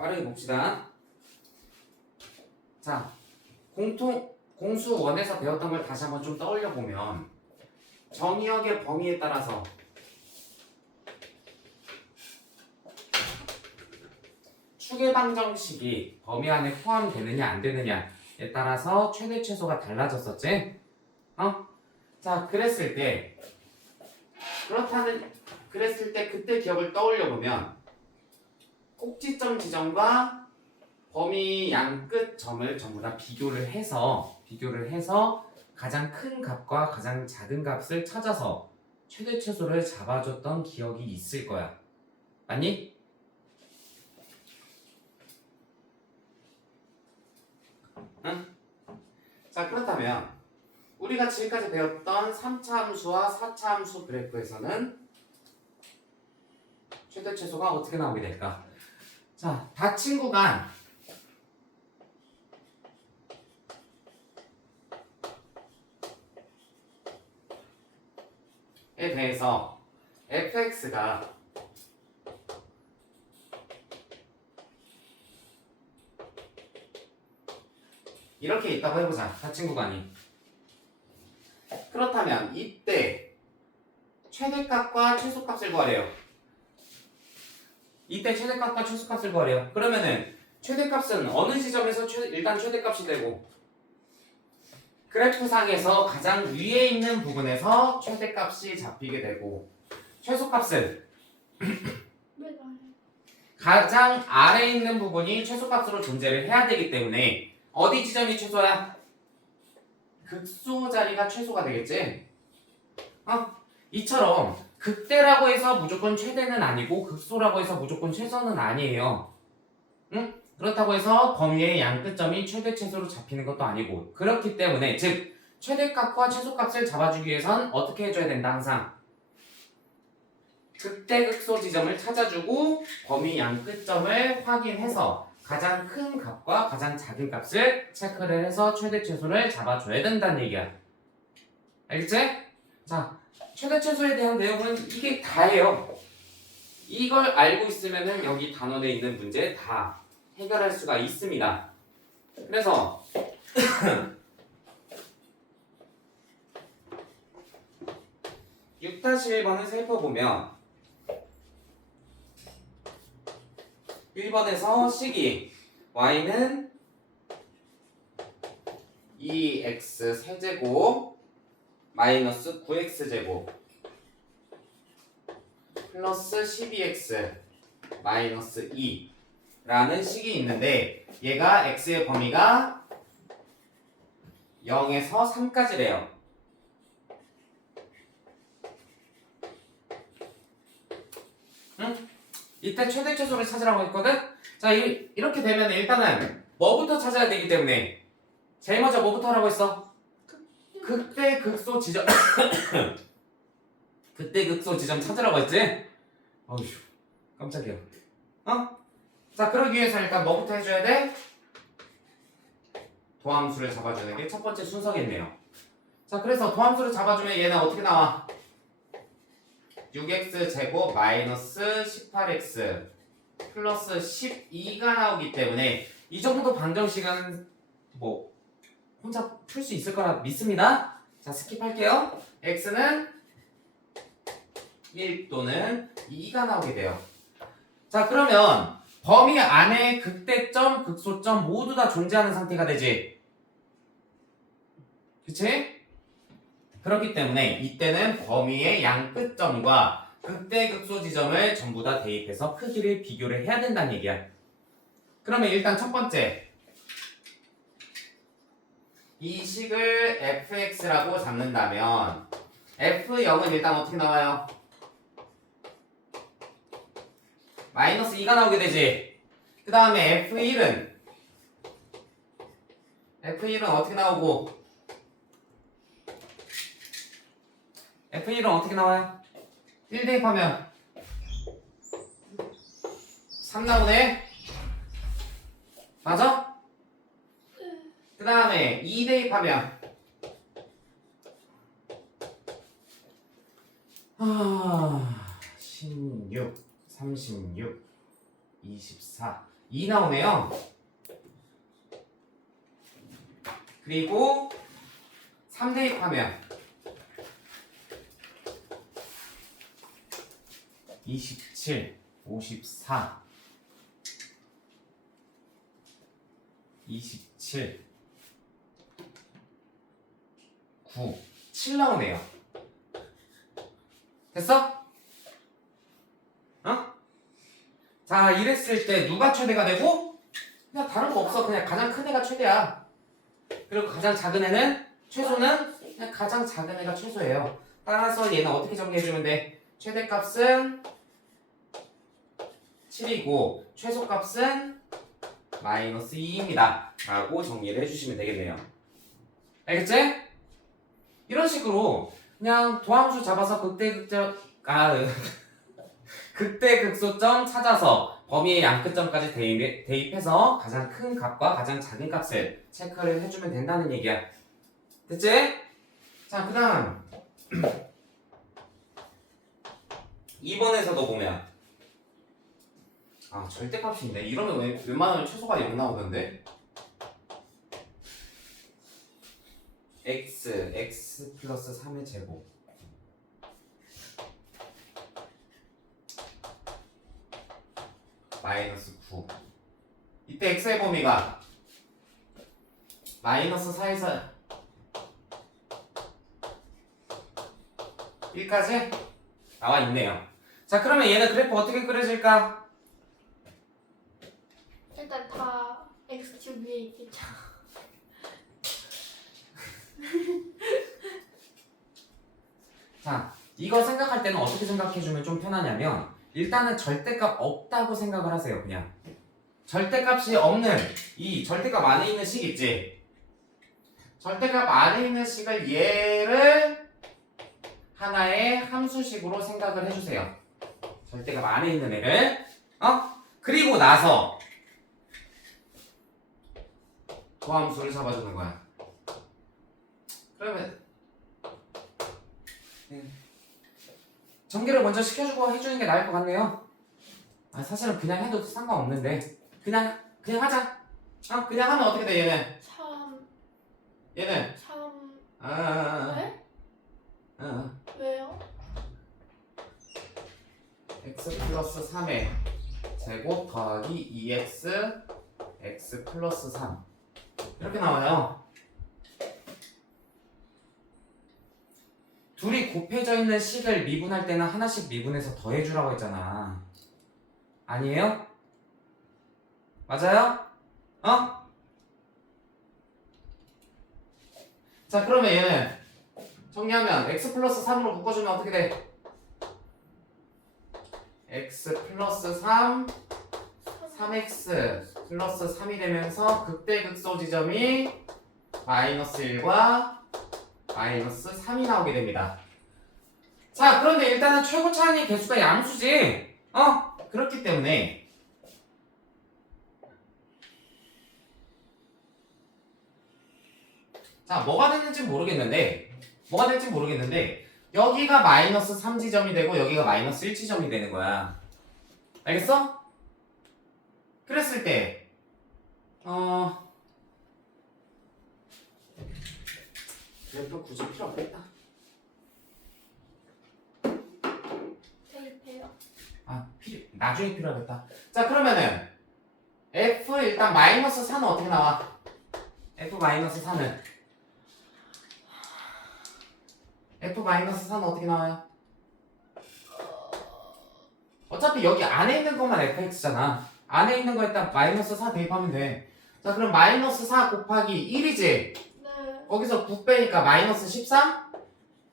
빠르게 봅시다. 자, 공수 1에서 배웠던 걸 다시 한번 좀 떠올려 보면 정의역의 범위에 따라서 추계방정식이 범위 안에 포함되느냐 안 되느냐에 따라서 최대 최소가 달라졌었지? 자, 그랬을 때 그때 기억을 떠올려 보면 꼭지점 지점과 범위 양 끝 점을 전부 다 비교를 해서 가장 큰 값과 가장 작은 값을 찾아서 최대 최소를 잡아줬던 기억이 있을 거야. 맞니? 응? 자, 그렇다면 우리가 지금까지 배웠던 3차 함수와 4차 함수 그래프에서는 최대 최소가 어떻게 나오게 될까? 자, 닫힌 구간에 대해서 fx가 이렇게 있다고 해보자. 닫힌 구간이. 그렇다면 이때 최대값과 최소값을 구하래요. 그러면은 최대값은 어느 지점에서 일단 최대값이 되고 그래프상에서 가장 위에 있는 부분에서 최대값이 잡히게 되고 최소값은 가장 아래에 있는 부분이 최소값으로 존재를 해야 되기 때문에 어디 지점이 최소야? 극소 자리가 최소가 되겠지? 이처럼 극대라고 해서 무조건 최대는 아니고 극소라고 해서 무조건 최소는 아니에요. 응? 그렇다고 해서 범위의 양 끝점이 최대 최소로 잡히는 것도 아니고 그렇기 때문에 즉 최대값과 최소값을 잡아주기 위해선 어떻게 해줘야 된다 항상 극대 극소 지점을 찾아주고 범위 양 끝점을 확인해서 가장 큰 값과 가장 작은 값을 체크를 해서 최대 최소를 잡아줘야 된다는 얘기야. 알겠지? 자, 최대 최소에 대한 내용은 이게 다예요. 이걸 알고 있으면은 여기 단원에 있는 문제 다 해결할 수가 있습니다. 그래서 6-1번을 살펴보면 1번에서 식이 y는 2x 세제곱 마이너스 9x제곱 플러스 12x 마이너스 2라는 식이 있는데 얘가 x의 범위가 0에서 3까지래요. 응? 이때 최대 최소를 찾으라고 했거든? 자, 이렇게 되면 일단은 뭐부터 찾아야 되기 때문에 제일 먼저 뭐부터 하라고 했어? 극대 극소 지점 극대 극소 지점 찾으라고 했지? 어휴 깜짝이야. 자, 그러기 위해서 일단 뭐부터 해줘야 돼? 도함수를 잡아주는 게 첫 번째 순서겠네요. 자, 그래서 도함수를 잡아주면 얘는 어떻게 나와? 6x 제곱 마이너스 18x 플러스 12가 나오기 때문에 이 정도 방정식은 뭐 혼자 풀 수 있을 거라 믿습니다. 자, 스킵할게요. x는 1 또는 2가 나오게 돼요. 자, 그러면 범위 안에 극대점, 극소점 모두 다 존재하는 상태가 되지. 그치? 그렇기 때문에 이때는 범위의 양 끝점과 극대 극소 지점을 전부 다 대입해서 크기를 비교를 해야 된다는 얘기야. 그러면 일단 첫 번째 이 식을 fx라고 잡는다면 f0은 일단 어떻게 나와요? 마이너스 2가 나오게 되지. 그 다음에 F1은 어떻게 나오고 F1은 어떻게 나와요? 1 대입하면 3 나오네? 맞아? 그 다음에 2 대입하면 16 36, 24 2 나오네요. 그리고 3 대입하면 27, 54, 27, 9, 7 나오네요. 됐어? 어? 자, 이랬을 때 누가 최대가 되고? 그냥 다른 거 없어. 그냥 가장 큰 애가 최대야. 그리고 가장 작은 애는 최소는 그냥 가장 작은 애가 최소예요. 따라서 얘는 어떻게 정리해주면 돼? 최대값은 7이고 최소값은 마이너스 2입니다. 라고 정리를 해주시면 되겠네요. 알겠지? 이런 식으로 그냥 도함수 잡아서 극대극소점 찾아서 범위의 양끝점까지 대입해서 가장 큰 값과 가장 작은 값을 체크를 해주면 된다는 얘기야. 됐지? 자, 그 다음 2번에서도 보면 절대값인데 이러면 웬만하면 최소가 0 나오던데 x 플러스 3의 제곱 마이너스 9 이때 x의 범위가 마이너스 4에서 1까지 나와 있네요. 자, 그러면 얘는 그래프 어떻게 그려질까? 일단 다 x축 위에 있겠죠. 자, 이거 생각할 때는 어떻게 생각해주면 좀 편하냐면 일단은 절대값 없다고 생각을 하세요. 그냥 절대값이 없는 이 절대값 안에 있는 식 있지? 절대값 안에 있는 식을 얘를 하나의 함수식으로 생각을 해주세요. 절대값 안에 있는 애를 그리고 나서 도함수를 잡아주는 거야. 그러면 전개를 먼저 시켜주고 해주는 게 나을 것 같네요. 사실은 그냥 해도 상관없는데 그냥 하자. 그냥 하면 어떻게 돼 얘는? 얘는 3 네? 왜요? x 플러스 3의 제곱 더하기 2x x 플러스 3 이렇게 나와요. 둘이 곱해져 있는 식을 미분할 때는 하나씩 미분해서 더해주라고 했잖아. 아니에요? 맞아요? 자, 그러면 얘는 정리하면 x 플러스 3으로 묶어주면 어떻게 돼? x 플러스 3 3x 플러스 3이 되면서 극대극소 지점이 마이너스 1과 마이너스 3이 나오게 됩니다. 자, 그런데 일단은 최고 차이 개수가 양수지. 그렇기 때문에 자, 뭐가 될지 모르겠는데 여기가 마이너스 3지점이 되고 여기가 마이너스 1지점이 되는 거야. 알겠어? 그랬을 때 그래도 굳이 필요 없겠다. 대입해요. 나중에 필요하겠다. 자, 그러면은 f 일단 마이너스 4는 어떻게 나와? f 마이너스 4는 어떻게 나와요? 어차피 여기 안에 있는 것만 fx잖아. 안에 있는 거 일단 마이너스 4 대입하면 돼. 자, 그럼 마이너스 4 곱하기 1이지? 네. 거기서 9 빼니까 마이너스 13?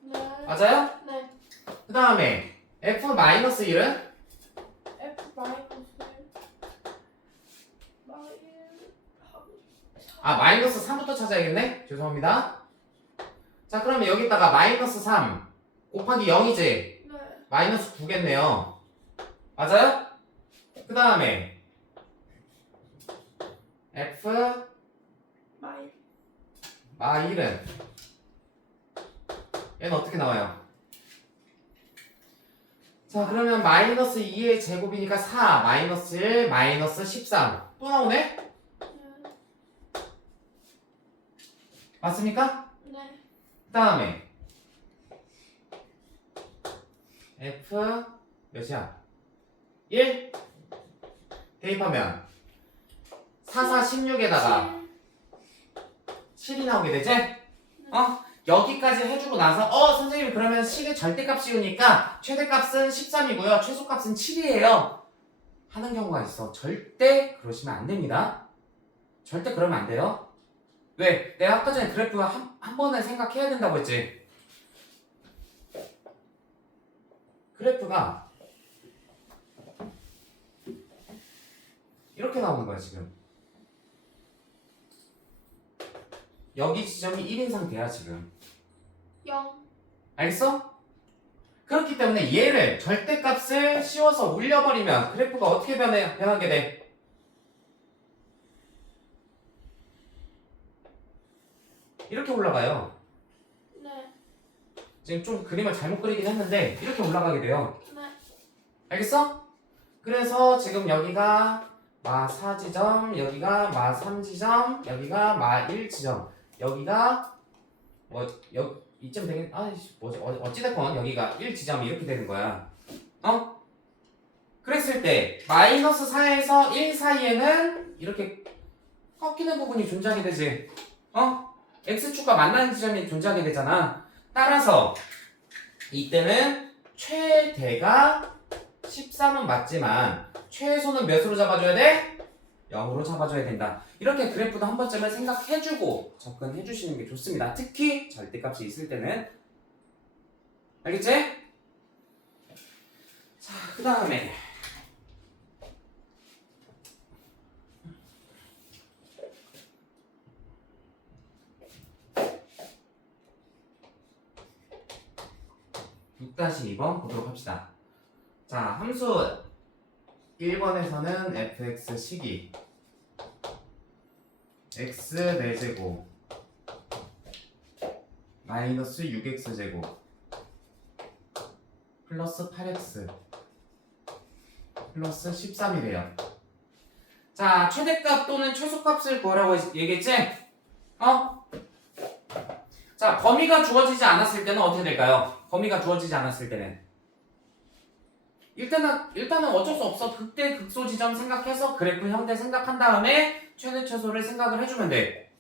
네. 맞아요? 네. 그 다음에 f 마이너스 1은? f 마이너스 마이너스 3부터 찾아야겠네? 죄송합니다. 자, 그러면 여기다가 마이너스 3 곱하기 0이지? 네. 마이너스 9겠네요. 맞아요? 그 다음에 f 마1은 얘는 어떻게 나와요? 자, 그러면 마이너스 2의 제곱이니까 4, 마이너스 1, 마이너스 13. 또 나오네? 네. 맞습니까? 네. 그 다음에 F 몇이야? 1? 대입하면 4, 4, 16에다가 7이 나오게 되지? 여기까지 해주고 나서 선생님 그러면 식의 절대값 씌우니까 최대값은 13이고요 최소값은 7이에요 하는 경우가 있어. 절대 그러시면 안 됩니다. 절대 그러면 안 돼요. 왜? 내가 아까 전에 그래프 한 번에 생각해야 된다고 했지. 그래프가 이렇게 나오는 거야 지금. 여기 지점이 1인 상태야 지금. 0. 알겠어? 그렇기 때문에 얘를 절대값을 씌워서 올려버리면 그래프가 어떻게 변하게 돼? 이렇게 올라가요. 네. 지금 좀 그림을 잘못 그리긴 했는데 이렇게 올라가게 돼요. 네. 알겠어? 그래서 지금 여기가 마 4지점, 여기가 마 3지점, 여기가 마 1지점, 여기가 이쯤 되긴 뭐지 어찌됐건 여기가 1지점이 이렇게 되는 거야. 그랬을 때 마이너스 4에서 1 사이에는 이렇게 꺾이는 부분이 존재하게 되지. x축과 만나는 지점이 존재하게 되잖아. 따라서 이때는 최대가 13은 맞지만 최소는 몇으로 잡아줘야 돼? 0으로 잡아줘야 된다. 이렇게 그래프도 한 번쯤은 생각해주고 접근해 주시는 게 좋습니다. 특히 절대값이 있을 때는. 알겠지? 자, 그 다음에 (6-2번) 보도록 합시다. 자, 함수 1번에서는 fx 식이 x 4제곱 마이너스 6x제곱 플러스 8x 플러스 13이래요. 자, 최대값 또는 최소값을 구하라고 얘기했지? 자, 범위가 주어지지 않았을 때는 어떻게 될까요? 범위가 주어지지 않았을 때는 일단은 어쩔 수 없어. 극대 극소 지점 생각해서 그래프 형태 생각한 다음에 최대 최소를 생각을 해주면 돼.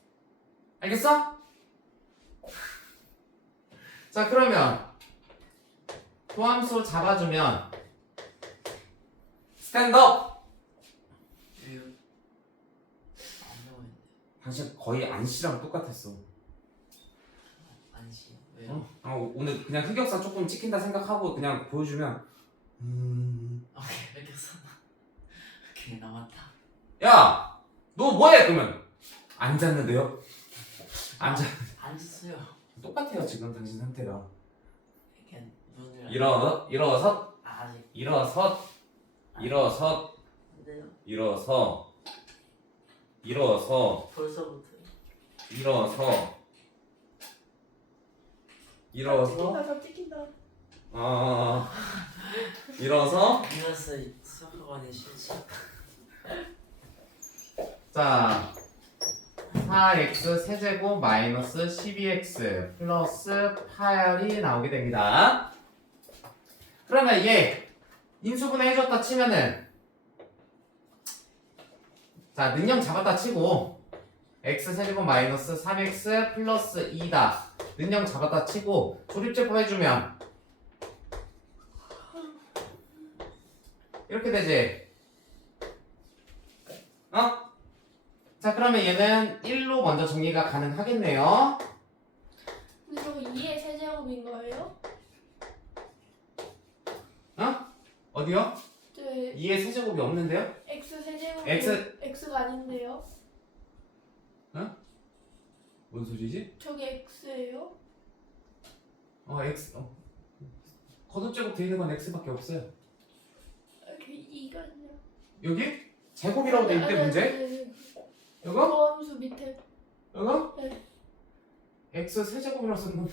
알겠어? 자, 그러면 도함수 잡아주면 스탠드업. 왜요? 안 나오는데. 당신 거의 안씨랑 똑같았어. 아니지. 왜요? 오늘 그냥 흑역사 조금 찍힌다 생각하고 그냥 보여주면 오케이, 알겠어. 오케이, 남았다. 야! 너 뭐해 그러면? 앉았는데요? 앉았어요. 똑같아요 지금 당신 상태가. 이렇게 눈을 일어서 아직 일어서 안 돼요. 일어서 벌써부터 저 찍힌다. 일어서 이어서 수학학원에 실시. 자 4x 세제곱 마이너스 12x 플러스 8이 나오게 됩니다. 그러면 얘 인수분해 해줬다 치면은 자 능량 잡았다 치고 x 세제곱 마이너스 3x 플러스 2다 능량 잡았다 치고 조립제법 해주면 이렇게 되지. 자 그러면 얘는 1로 먼저 정리가 가능하겠네요. 근데 저거 2의 세제곱인 거예요? 어디요? 네. 2의 세제곱이 없는데요? x 세제곱이 x가 아닌데요? 뭔 소리지? 저기 x예요? x 거듭제곱 돼 있는 건 x밖에 없어요. 이렇게 2가 아니라 여기? 제곱이라고 돼 있대 문제? 이거? 도함수 밑에. 이거? 네. x 세제곱이라고 쓰는 건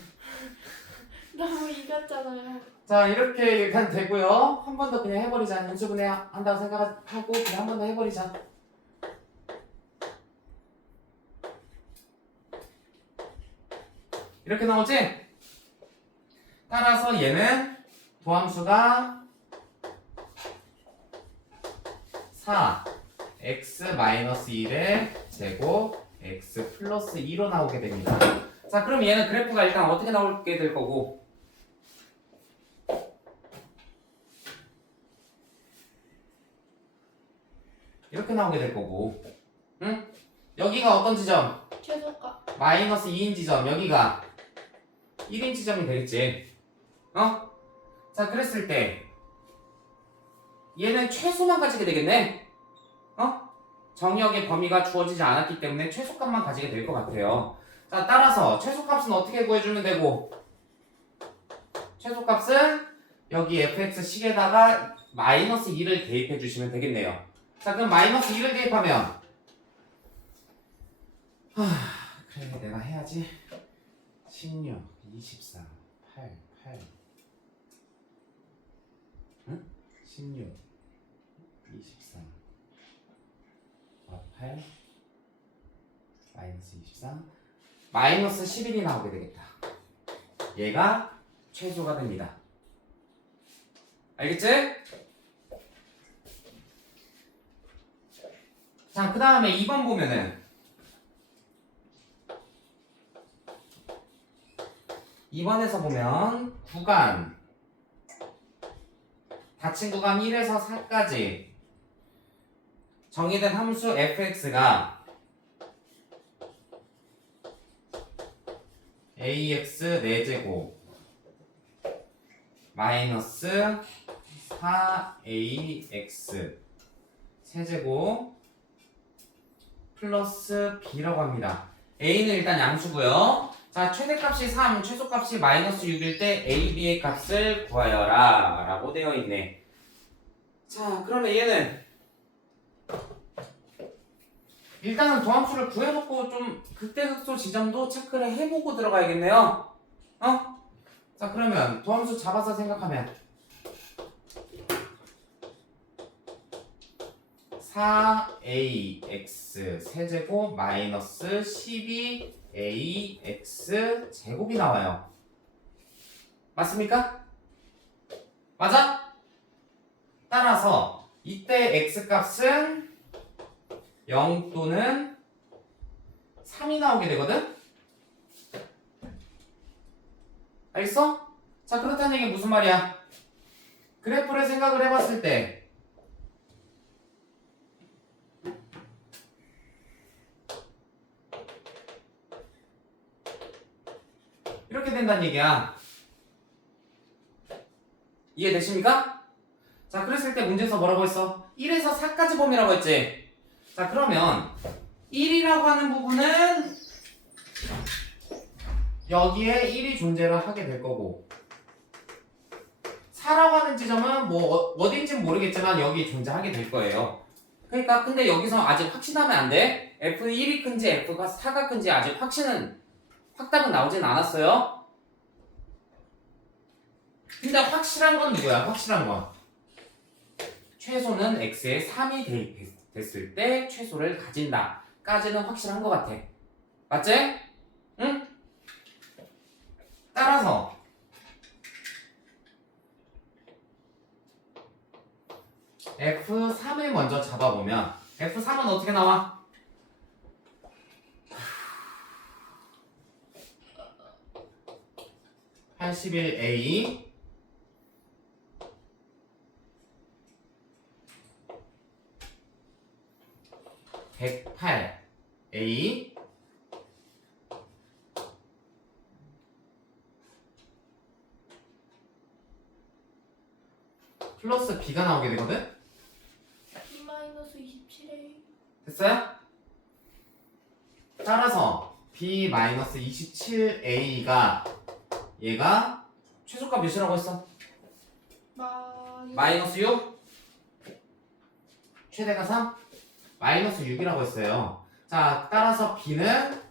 너무 이겼잖아요. 자 이렇게 일단 되고요. 한 번 더 그냥 해버리자. 인수분해 한다고 생각하고 그냥 한 번 더 해버리자. 이렇게 나오지? 따라서 얘는 도함수가 4 x-1의 제곱 x 플러스 2로 나오게 됩니다. 자 그럼 얘는 그래프가 일단 어떻게 나오게 될 거고, 이렇게 나오게 될 거고, 응? 여기가 어떤 지점? 최소값. 마이너스 2인 지점, 여기가 1인 지점이 되겠지. 어? 자 그랬을 때 얘는 최소만 가지게 되겠네. 어? 정의역의 범위가 주어지지 않았기 때문에 최소값만 가지게 될 것 같아요. 자 따라서 최소값은 어떻게 구해주면 되고, 최소값은 여기 fx식에다가 마이너스 2를 대입해 주시면 되겠네요. 자 그럼 마이너스 2를 대입하면 그래 내가 해야지. 16, 24, 8, 8 응? 16, 24 8 마이너스 24 마이너스 11이 나오게 되겠다. 얘가 최소가 됩니다. 알겠지? 자, 그 다음에 2번 보면은 2번에서 보면 구간 닫힌 구간 1에서 4까지 정의된 함수 fx가 ax 4제곱 마이너스 4ax 세제곱 플러스 b라고 합니다. a는 일단 양수고요. 자 최대값이 3, 최소값이 마이너스 6일 때 a, b의 값을 구하여라 라고 되어 있네. 자 그러면 얘는 일단은 도함수를 구해놓고 좀 극대극소 지점도 체크를 해보고 들어가야겠네요. 어? 자 그러면 도함수 잡아서 생각하면 4ax 세제곱 마이너스 12ax 제곱이 나와요. 맞습니까? 맞아? 따라서 이때 x값은 0 또는 3이 나오게 되거든? 알겠어? 자 그렇다는 얘기 무슨 말이야? 그래프를 생각을 해봤을 때 이렇게 된다는 얘기야. 이해되십니까? 자 그랬을 때 문제에서 뭐라고 했어? 1에서 4까지 범위라고 했지? 자 그러면 1이라고 하는 부분은 여기에 1이 존재를 하게 될 거고, 4라고 하는 지점은 뭐 어딘지는 모르겠지만 여기 존재하게 될 거예요. 그러니까 근데 여기서 아직 확신하면 안 돼. F는 1이 큰지 F가 4가 큰지 아직 확답은 나오진 않았어요. 근데 확실한 건 뭐야? 확실한 건 최소는 x에 3이 대입됐을 때 최소를 가진다 까지는 확실한 것 같아. 맞지? 응? 따라서 F3을 먼저 잡아보면 F3은 어떻게 나와? (81a) 108a 플러스 b가 나오게 되거든? B-27A. 됐어요? 따라서 b-27a가 얘가 최소값 몇이라고 했어? 마이너스 6? 최대가 3? 마이너스 6이라고 했어요. 자, 따라서 b는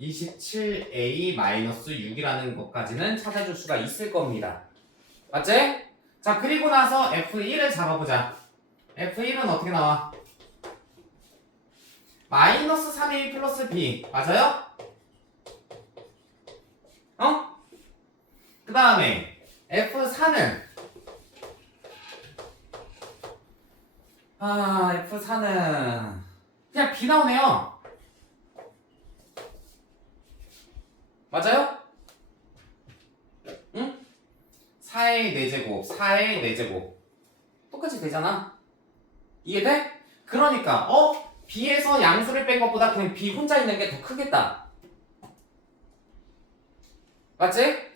27a-6이라는 것까지는 찾아줄 수가 있을 겁니다. 맞지? 자, 그리고 나서 F1을 잡아보자. F1은 어떻게 나와? 마이너스 3a 플러스 b. 맞아요? 어? 그 다음에 F4는 F4는 그냥 b 나오네요. 맞아요? 응? 4의 4제곱, 4의 4제곱 똑같이 되잖아. 이해돼? 그러니까 b에서 양수를 뺀 것보다 그냥 b 혼자 있는 게 더 크겠다. 맞지?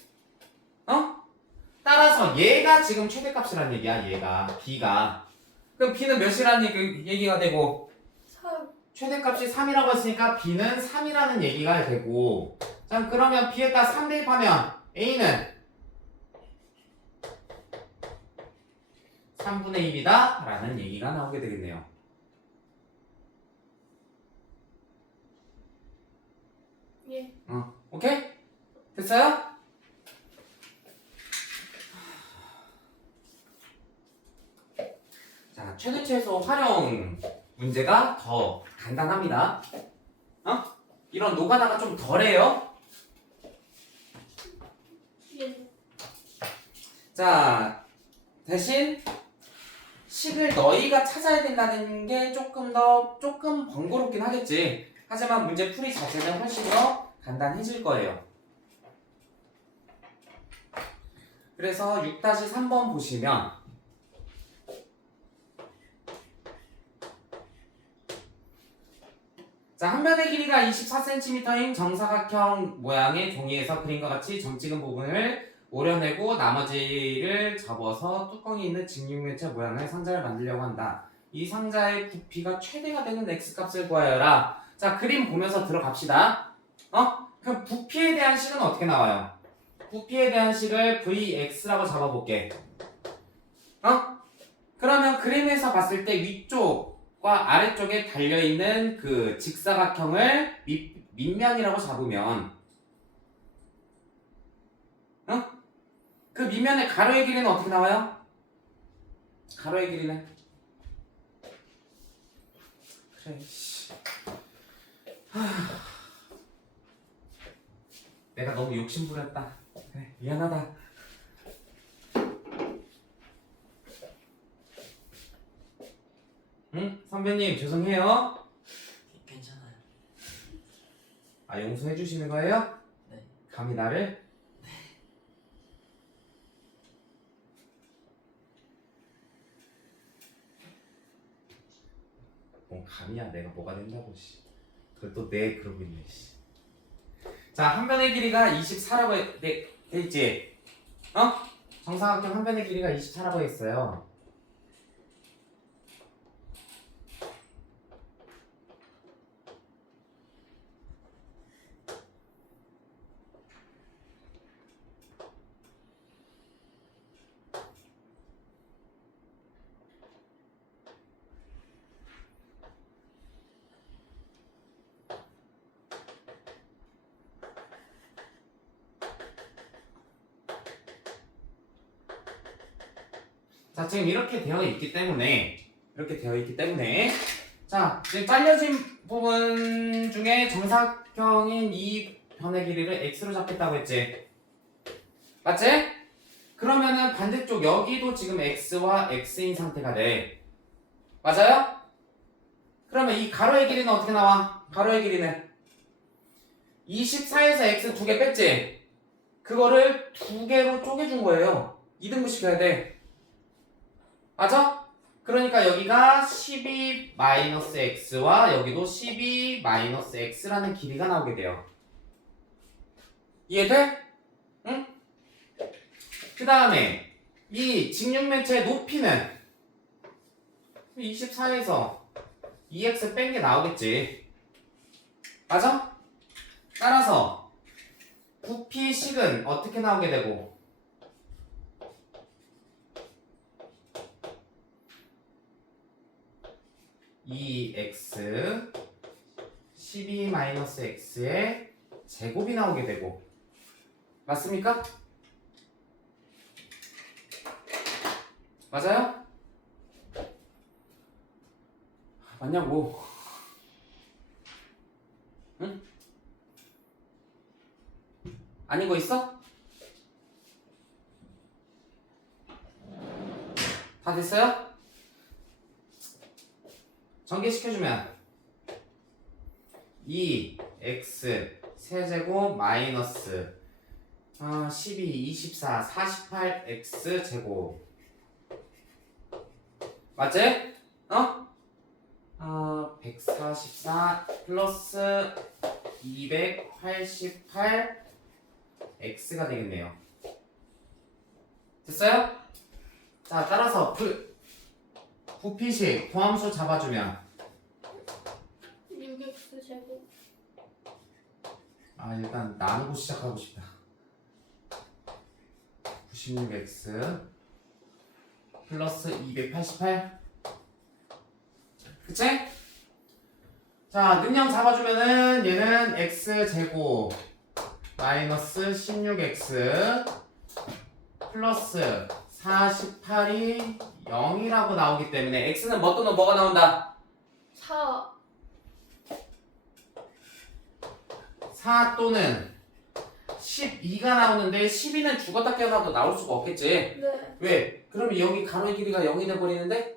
따라서 얘가 지금 최대값이란 얘기야. 얘가 b가. 그럼 b는 몇이라는 얘기가 되고 3. 최대값이 3이라고 했으니까 b는 3이라는 얘기가 되고, 자 그러면 b에다 3 대입하면 a는 3분의 1이다 라는 얘기가 나오게 되겠네요. 예. 오케이? 됐어요? 자, 최대최소 활용 문제가 더 간단합니다. 이런 노가다가 좀 덜해요. 예. 자, 대신 식을 너희가 찾아야 된다는 게 조금 번거롭긴 하겠지. 하지만 문제 풀이 자체는 훨씬 더 간단해질 거예요. 그래서 6-3번 보시면 자, 한 변의 길이가 24cm인 정사각형 모양의 종이에서 그림과 같이 점 찍은 부분을 오려내고 나머지를 접어서 뚜껑이 있는 직육면체 모양의 상자를 만들려고 한다. 이 상자의 부피가 최대가 되는 x값을 구하여라. 자, 그림 보면서 들어갑시다. 그럼 부피에 대한 식은 어떻게 나와요? 부피에 대한 식을 vx라고 잡아볼게. 그러면 그림에서 봤을 때 위쪽과 아래쪽에 달려있는 그 직사각형을 밑면이라고 잡으면 그 밑면의 가로의 길이는 어떻게 나와요? 가로의 길이는? 그래, 씨. 내가 너무 욕심부렸다. 그래, 미안하다. 응? 선배님, 죄송해요. 괜찮아요. 아, 용서해 주시는 거예요? 네. 감히 나를? 감이야, 내가 뭐가 된다고, 씨. 그걸 또 내 그러고 있네, 씨. 자, 한 변의 길이가 24라고 돼 있지? 정사각형 한 변의 길이가 24라고 했어요. 자, 지금 이렇게 되어 있기 때문에 자, 지금 잘려진 부분 중에 정사각형인 이 변의 길이를 x로 잡겠다고 했지? 맞지? 그러면은 반대쪽 여기도 지금 x와 x인 상태가 돼. 맞아요? 그러면 이 가로의 길이는 어떻게 나와? 가로의 길이는 24에서 x 2개 뺐지? 그거를 2개로 쪼개준 거예요. 2등분 시켜야 돼. 맞아? 그러니까 여기가 12-x와 여기도 12-x라는 길이가 나오게 돼요. 이해돼? 응? 그 다음에 이 직육면체의 높이는 24에서 2x 뺀 게 나오겠지. 맞아? 따라서 부피식은 어떻게 나오게 되고 2x 12-x에 제곱이 나오게 되고 맞습니까? 맞아요? 맞냐고. 응? 아닌 거 있어? 다 됐어요? 전개시켜주면 2x 세제곱 마이너스 12, 24, 48x 제곱 맞지? 144 플러스 288 x가 되겠네요. 됐어요? 자, 따라서 부피식 포함수 잡아주면 6x 제곱 일단 나누고 시작하고 싶다. 96x 플러스 288 그치? 자, 능량 잡아주면은 얘는 x제곱 마이너스 16x 플러스 48이 0이라고 나오기 때문에 x는 뭐 또는 뭐가 나온다? 4 4 또는 12가 나오는데 12는 죽었다 깨어나도 나올 수가 없겠지. 네. 왜? 그러면 여기 가로의 길이가 0이 돼버리는데?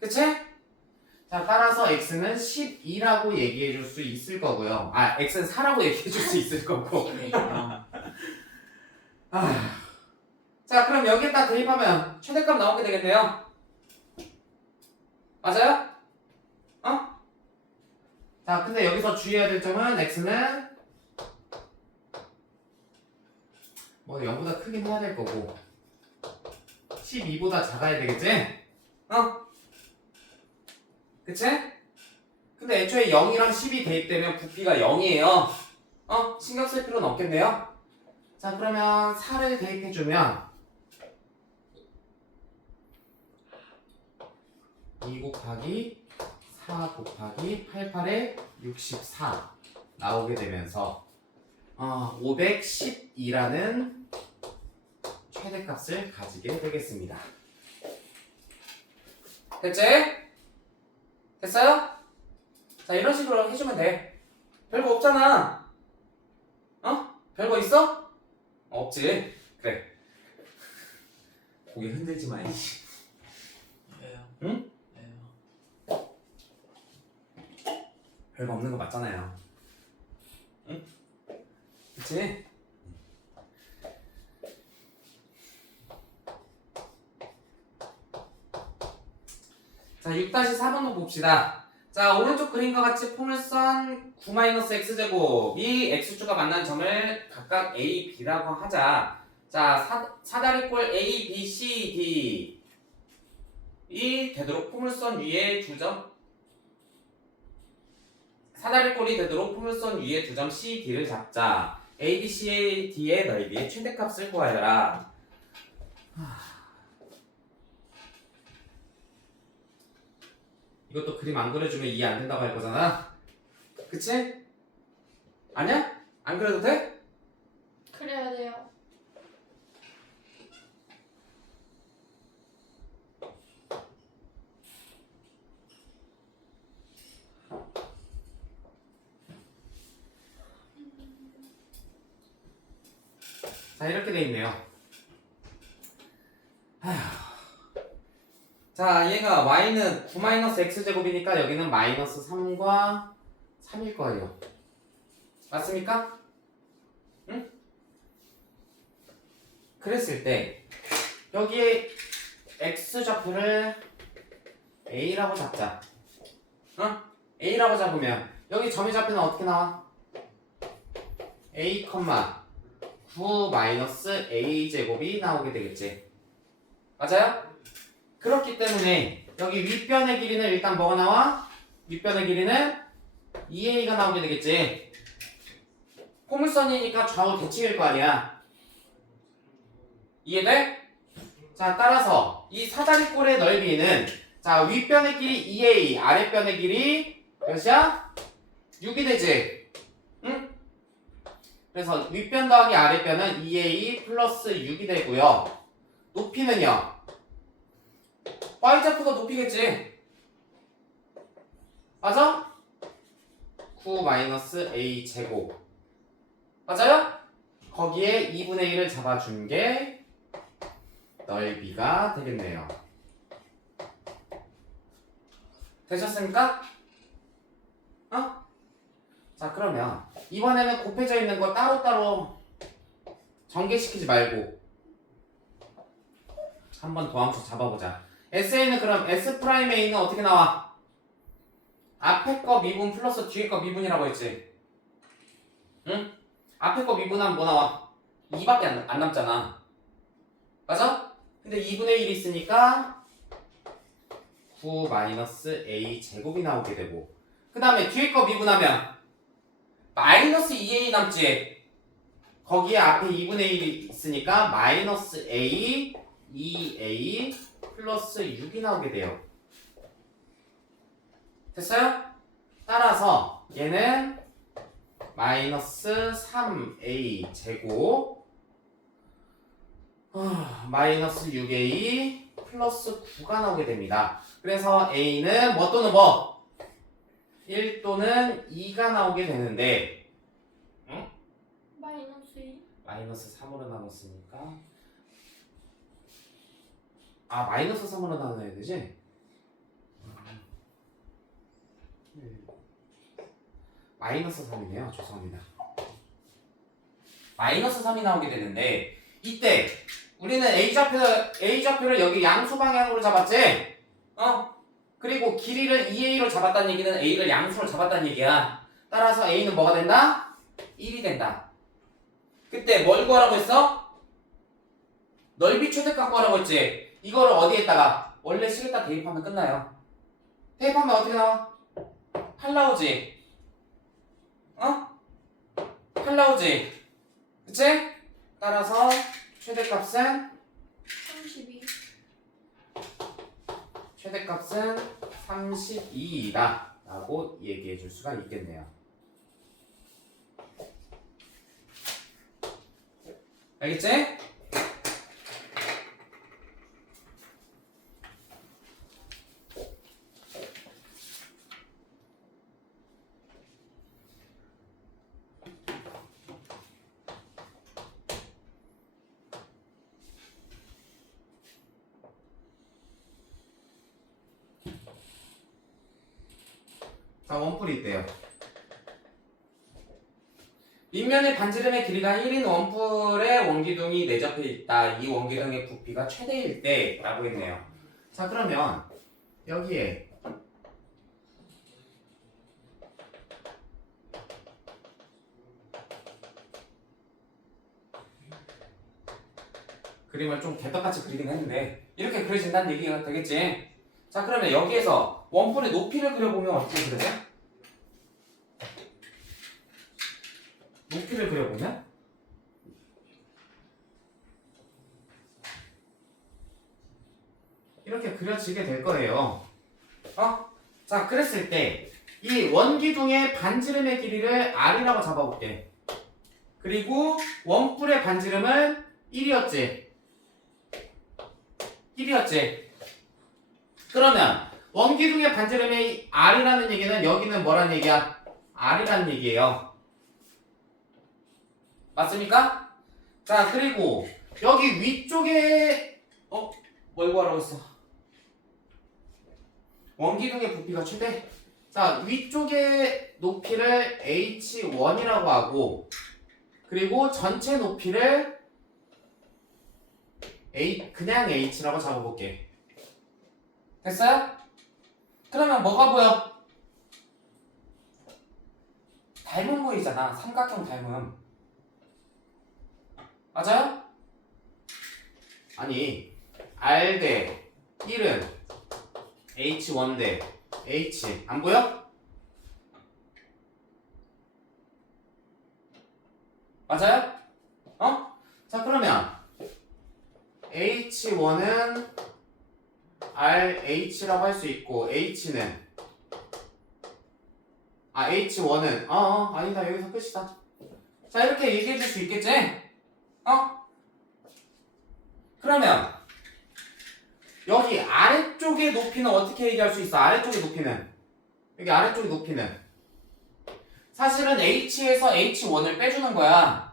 그치? 자, 따라서 x는 12라고 얘기해 줄 수 있을 거고요. x는 4라고 얘기해 줄 수 있을 거고. 12요. 자, 그럼 여기에다 대입하면 최대값 나오게 되겠네요. 맞아요? 자, 근데 여기서 주의해야 될 점은 x는 뭐 0보다 크긴 해야 될 거고 12보다 작아야 되겠지? 그치? 근데 애초에 0이랑 10이 대입되면 부피가 0이에요. 신경 쓸 필요는 없겠네요. 자, 그러면 4를 대입해주면 2 곱하기 4 곱하기 88에 64 나오게 되면서 512라는 최대값을 가지게 되겠습니다. 됐지? 됐어요? 자, 이런 식으로 해주면 돼. 별거 없잖아. 별거 있어? 없지. 그래. 고개 흔들지 마. 이씨. 왜요? 응? 왜요? 별거 없는 거 맞잖아요. 응? 그치? 자, 6-4번도 봅시다. 자, 오른쪽 그림과 같이 포물선 9-x제곱이 x축과 만난 점을 각각 a, b라고 하자. 자, 사다리꼴 a, b, c, d 이 되도록 포물선 위에 두 점 사다리꼴이 되도록 포물선 위에 두 점 c, d를 잡자. a, b, c, d의 넓이의 최대값을 구하여라. 이것도 그림 안 그려주면 이해 안 된다고 할 거잖아. 그치? 아니야? 안 그려도 돼? 그래야 돼요. 자, 이렇게 돼 있네요. 자, 얘가 y는 9-x제곱이니까 여기는 마이너스 3과 3일 거예요. 맞습니까? 응? 그랬을 때 여기에 x좌표를 a라고 잡자. a라고 잡으면 여기 점의 좌표는 어떻게 나와? a, 9-a제곱이 나오게 되겠지. 맞아요? 그렇기 때문에 여기 윗변의 길이는 일단 뭐가 나와? 윗변의 길이는 2a가 나오게 되겠지. 포물선이니까 좌우 대칭일 거 아니야. 이해돼? 자, 따라서 이 사다리꼴의 넓이는 자, 윗변의 길이 2a, 아랫변의 길이 몇이야? 6이 되지. 응? 그래서 윗변 더하기 아랫변은 2a 플러스 6이 되고요. 높이는요. y좌표가 높이겠지. 맞아? 9 마이너스 a 제곱. 맞아요? 거기에 2분의 1을 잡아준 게 넓이가 되겠네요. 되셨습니까? 어? 자, 그러면 이번에는 곱해져 있는 거 따로따로 전개시키지 말고 한번 도함수 잡아보자. SA는 그럼 S'A는 어떻게 나와? 앞에 거 미분 플러스 뒤에 거 미분이라고 했지. 응? 앞에 거 미분하면 뭐 나와? 2밖에 안 남잖아. 맞아? 근데 2분의 1이 있으니까 9 마이너스 a 제곱이 나오게 되고, 그 다음에 뒤에 거 미분하면 마이너스 2a 남지. 거기에 앞에 2분의 1이 있으니까 마이너스 a 2a 플러스 6이 나오게 돼요. 됐어요? 따라서 얘는 마이너스 3a 제곱 마이너스 6a 플러스 9가 나오게 됩니다. 그래서 a는 뭐 또는 뭐? 1 또는 2가 나오게 되는데, 응? 마이너스 2. 마이너스 3으로 나눴으니까 마이너스 3으로 나눠야 되지? 마이너스 3이네요. 죄송합니다. 마이너스 3이 나오게 되는데, 이때 우리는 A좌표를 여기 양수 방향으로 잡았지? 그리고 길이를 2A로 잡았다는 얘기는 A를 양수로 잡았다는 얘기야. 따라서 A는 뭐가 된다? 1이 된다. 그때 뭘 구하라고 했어? 넓이 최대값 구하라고 했지? 이거를 어디에다가? 원래 식에다 대입하면 끝나요. 대입하면 어떻게 나와? 8 나오지? 8 나오지? 그치? 따라서 최대값은 32. 최대값은 32이다 라고 얘기해 줄 수가 있겠네요. 알겠지? 자, 원뿔이 있대요. 밑면의 반지름의 길이가 1인 원뿔의 원기둥이 내접해 있다. 이 원기둥의 부피가 최대일 때 라고 했네요. 자, 그러면 여기에 그림을 좀 개떡같이 그리긴 했는데 이렇게 그려진다는 얘기가 되겠지. 자, 그러면 여기에서 원뿔의 높이를 그려보면 어떻게 그려져? 높이를 그려보면 이렇게 그려지게 될 거예요. 자, 그랬을 때 이 원기둥의 반지름의 길이를 R이라고 잡아볼게. 그리고 원뿔의 반지름은 1이었지. 1이었지. 그러면 원기둥의 반지름의 R이라는 얘기는 여기는 뭐라는 얘기야? R이라는 얘기예요. 맞습니까? 자, 그리고 여기 위쪽에 뭘 구하라고 했어? 원기둥의 부피가 최대. 자, 위쪽의 높이를 h1이라고 하고, 그리고 전체 높이를 그냥 h라고 잡아볼게. 됐어요? 그러면 뭐가 보여? 닮은 보이잖아. 삼각형 닮음. 맞아요? 아니, R 대 1은 H1 대 H 안 보여? 맞아요? 자, 그러면 H1은 RH라고 할 수 있고 H는 H1은 아니다. 여기서 끝이다. 자, 이렇게 얘기해 줄 수 있겠지? 그러면 여기 아래쪽의 높이는 어떻게 얘기할 수 있어? 아래쪽의 높이는 여기 아래쪽의 높이는 사실은 h에서 h1을 빼주는 거야.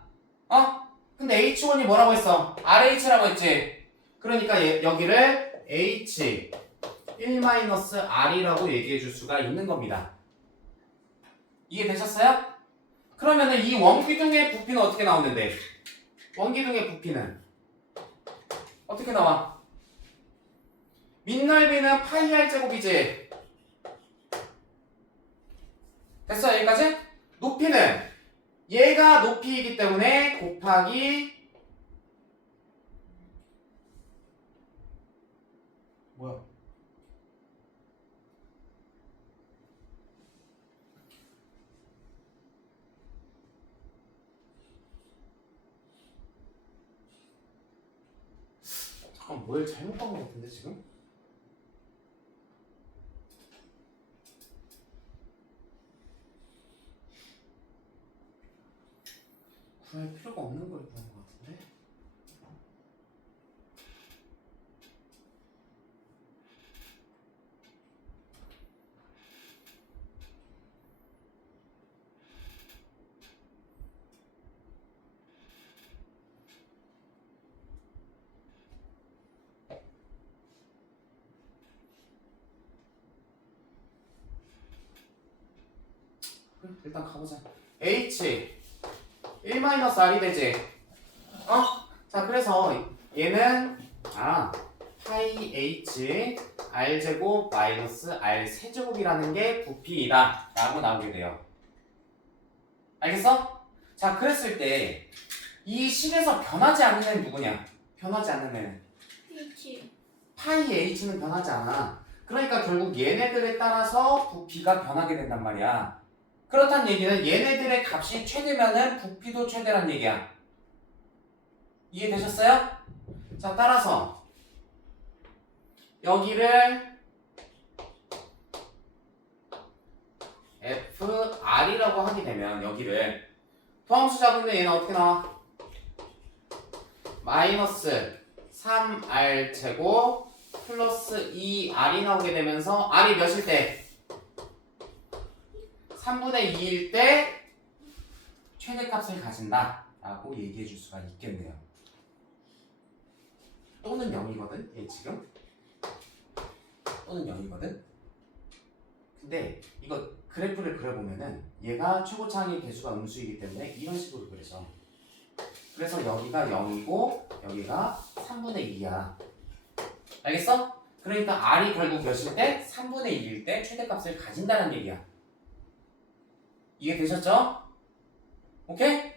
근데 h1이 뭐라고 했어? RH라고 했지? 그러니까 여기를 h1-r이라고 얘기해 줄 수가 있는 겁니다. 이해되셨어요? 그러면은 이 원기둥의 부피는 어떻게 나오는데? 원기둥의 부피는 어떻게 나와? 밑넓이는 파이 r 제곱이지? 됐어 여기까지? 높이는 얘가 높이이기 때문에 곱하기 뭐야? 잠깐 뭘 잘못 본 것 같은데 지금? 구할 필요가 없는 걸 구한 것 같은데? 그래, 일단 가보자. H 1-r이 되지? 자, 그래서 얘는 파이 h r제곱 마이너스 r 세제곱이라는 게 부피이다 라고 나오게 돼요. 알겠어? 자, 그랬을 때 이 식에서 변하지 않는 애는 누구냐? 변하지 않는 애는 H. 파이 h는 변하지 않아. 그러니까 결국 얘네들에 따라서 부피가 변하게 된단 말이야. 그렇다는 얘기는 얘네들의 값이 최대면은 부피도 최대란 얘기야. 이해되셨어요? 자, 따라서 여기를 FR이라고 하게 되면 여기를 도함수 잡으면 얘는 어떻게 나와? 마이너스 3R 제곱 플러스 2R이 나오게 되면서 R이 몇일 때? 3분의 2일 때 최대값을 가진다 라고 얘기해 줄 수가 있겠네요. 또는 0이거든 얘 지금 또는 0이거든. 근데 이거 그래프를 그려보면은 얘가 최고차항의 개수가 음수이기 때문에 이런 식으로 그려서 그래서 여기가 0이고 여기가 3분의 2야. 알겠어? 그러니까 R이 결국 몇일 때? 3분의 2일 때 최대값을 가진다는 얘기야. 이해되셨죠? 오케이?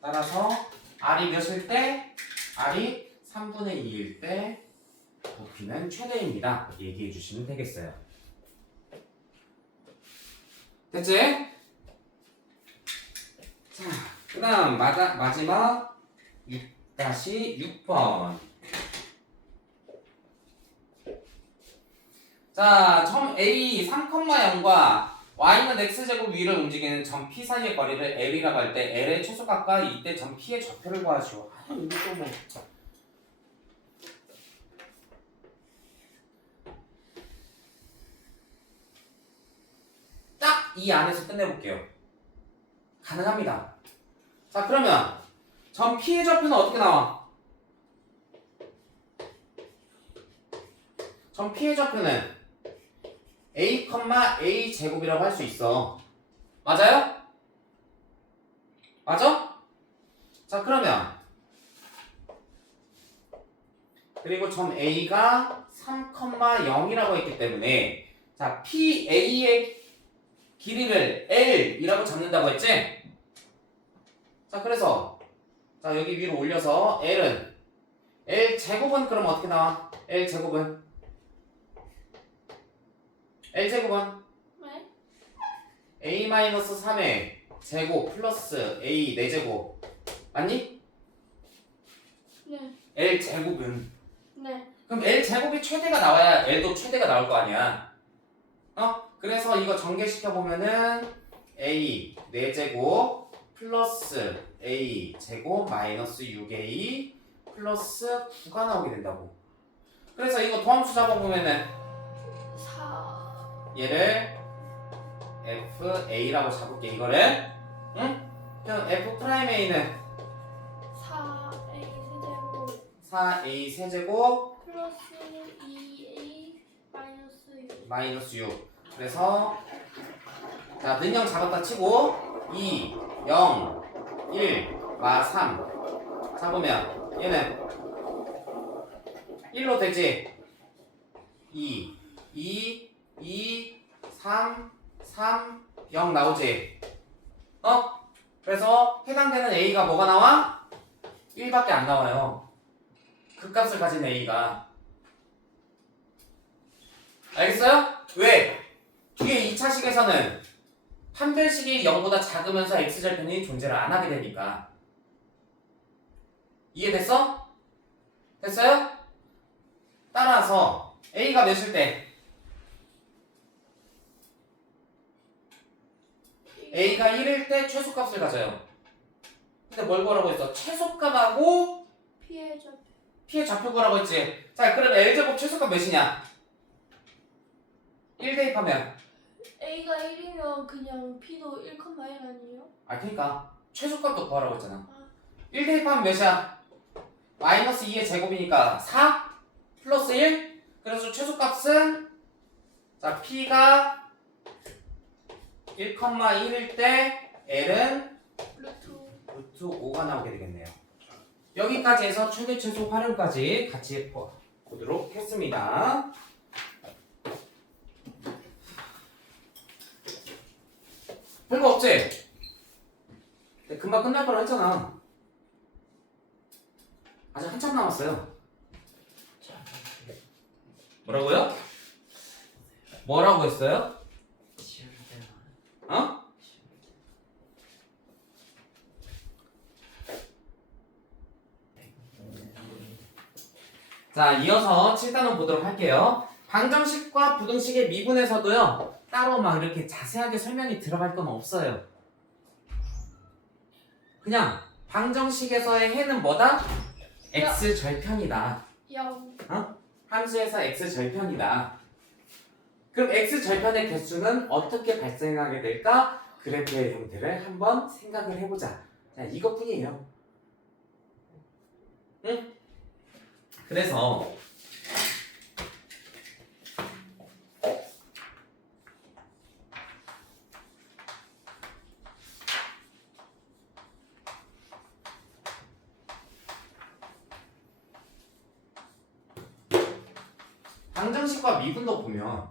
따라서 R이 몇일 때? R이 3분의 2일 때 부피는 최대입니다. 얘기해 주시면 되겠어요. 됐지? 자, 그 다음 마지막 6-6번. 자, 점 A 3,0과 y는 x제곱 위를 움직이는 점 P 사이의 거리를 L이라고 할 때 L의 최소값과 이때 점 P의 좌표를 구하시오. 이거 또 뭐. 딱 이 안에서 끝내볼게요. 가능합니다. 자, 그러면 점 P의 좌표는 어떻게 나와? 점 P의 좌표는 a, a 제곱이라고 할 수 있어. 맞아요? 맞아? 자, 그러면 그리고 점 A가 3,0이라고 했기 때문에 자, PA의 길이를 L이라고 잡는다고 했지? 자, 그래서 자, 여기 위로 올려서 L은 L 제곱은 그럼 어떻게 나와? L 제곱은 L제곱은 네? A-3의 제곱 플러스 A 4제곱 맞니? 네. L제곱은 네. 그럼 L제곱이 최대가 나와야 L도 최대가 나올 거 아니야. 그래서 이거 전개시켜보면은 A 4제곱 플러스 A 제곱 마이너스 6A 플러스 9가 나오게 된다고. 그래서 이거 도함수 잡아보면은 4 얘를 FA라고 잡을게. 이거를 응? 그럼 F'A는 4A 세제곱 4A 세제곱 플러스 2A 마이너스 6 마이너스 6. 그래서 자 능형 잡았다 치고 2, 0, 1, 마 3 잡으면 얘는 1로 되지. 2, 2, 2, 3, 3, 0 나오지. 그래서 해당되는 A가 뭐가 나와? 1밖에 안 나와요. 그 값을 가진 A가. 알겠어요? 왜? 뒤에 2차식에서는 판별식이 0보다 작으면서 x절편이 존재를 안 하게 되니까. 이해됐어? 됐어요? 따라서 A가 몇일 때? A가 1일 때 최소값을 가져요. 근데 뭘 구하라고 했어? 최소값하고 피해자 P의 좌표 구하라고 했지. 자, 그럼 L제곱 최소값 몇이냐? 1 대입하면 A가 1이면 그냥 P도 1, 1 아니에요? 그니까 최소값도 구하라고 했잖아. 아. 1 대입하면 몇이야? 마이너스 2의 제곱이니까 4 플러스 1. 그래서 최소값은 자 P가 1,1일 때 L은 루트 5가 나오게 되겠네요. 여기까지 해서 최대 최소 활용까지 같이 보도록 했습니다. 별거 없지? 금방 끝날 거라 했잖아. 아직 한참 남았어요. 뭐라고요? 뭐라고 했어요? 쉬울 때만. 어? 쉬울 자, 이어서 7단원 보도록 할게요. 방정식과 부등식의 미분에서도요, 따로 막 이렇게 자세하게 설명이 들어갈 건 없어요. 그냥 방정식에서의 해는 뭐다? x 절편이다. 0 함수에서 x 절편이다. 그럼 x 절편의 개수는 어떻게 발생하게 될까? 그래프의 형태를 한번 생각을 해보자. 자, 이것뿐이에요. 응? 그래서 방정식과 미분도 보면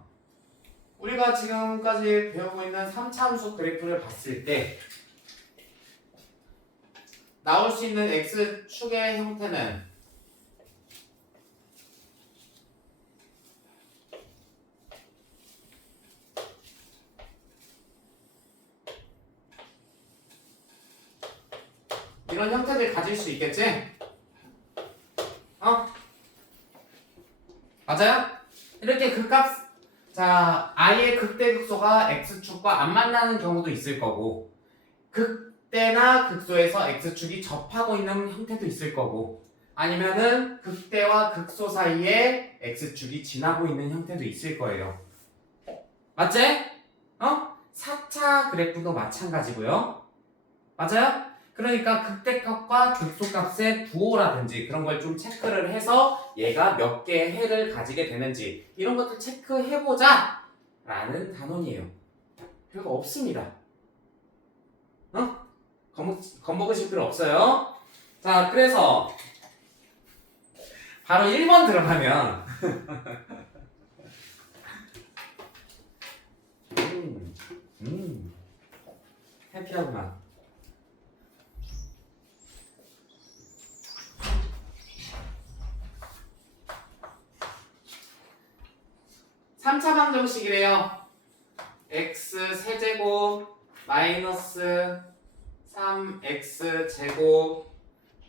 우리가 지금까지 배우고 있는 3차 함수 그래프를 봤을 때 나올 수 있는 x축의 형태는 이런 형태를 가질 수 있겠지? 맞아요? 이렇게 극값, 자, i의 극대극소가 x축과 안 만나는 경우도 있을 거고, 극대나 극소에서 x축이 접하고 있는 형태도 있을 거고, 아니면은 극대와 극소 사이에 x축이 지나고 있는 형태도 있을 거예요. 맞지? 4차 그래프도 마찬가지고요. 맞아요? 그러니까 극대값과 극소값의 부호라든지 그런 걸 좀 체크를 해서 얘가 몇 개의 해를 가지게 되는지 이런 것도 체크해보자 라는 단원이에요. 별거 없습니다. 겁먹으실 필요 없어요. 자, 그래서 바로 1번 들어가면 해피하구만. 3차 방정식이래요. x 세제곱 마이너스 3x 제곱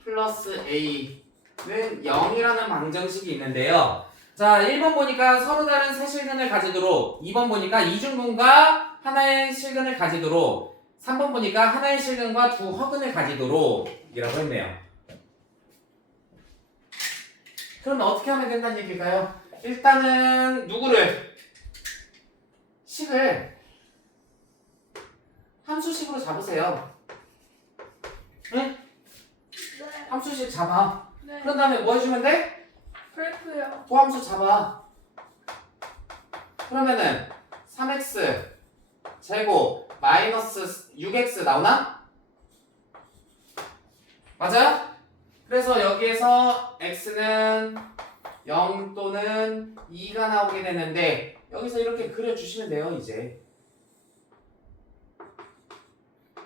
플러스 a는 0이라는 방정식이 있는데요. 자, 1번 보니까 서로 다른 세 실근을 가지도록, 2번 보니까 이중분과 하나의 실근을 가지도록, 3번 보니까 하나의 실근과 두 허근을 가지도록 이라고 했네요. 그러면 어떻게 하면 된다는 얘기일까요? 일단은 누구를? 식을 함수식으로 잡으세요. 응? 네. 함수식 잡아. 네. 그런 다음에 뭐 해주면 돼? 그래프요. 고함수 잡아. 그러면은 3x 제곱 마이너스 6x 나오나? 맞아요? 그래서 여기에서 x는 0 또는 2가 나오게 되는데 여기서 이렇게 그려주시면 돼요. 이제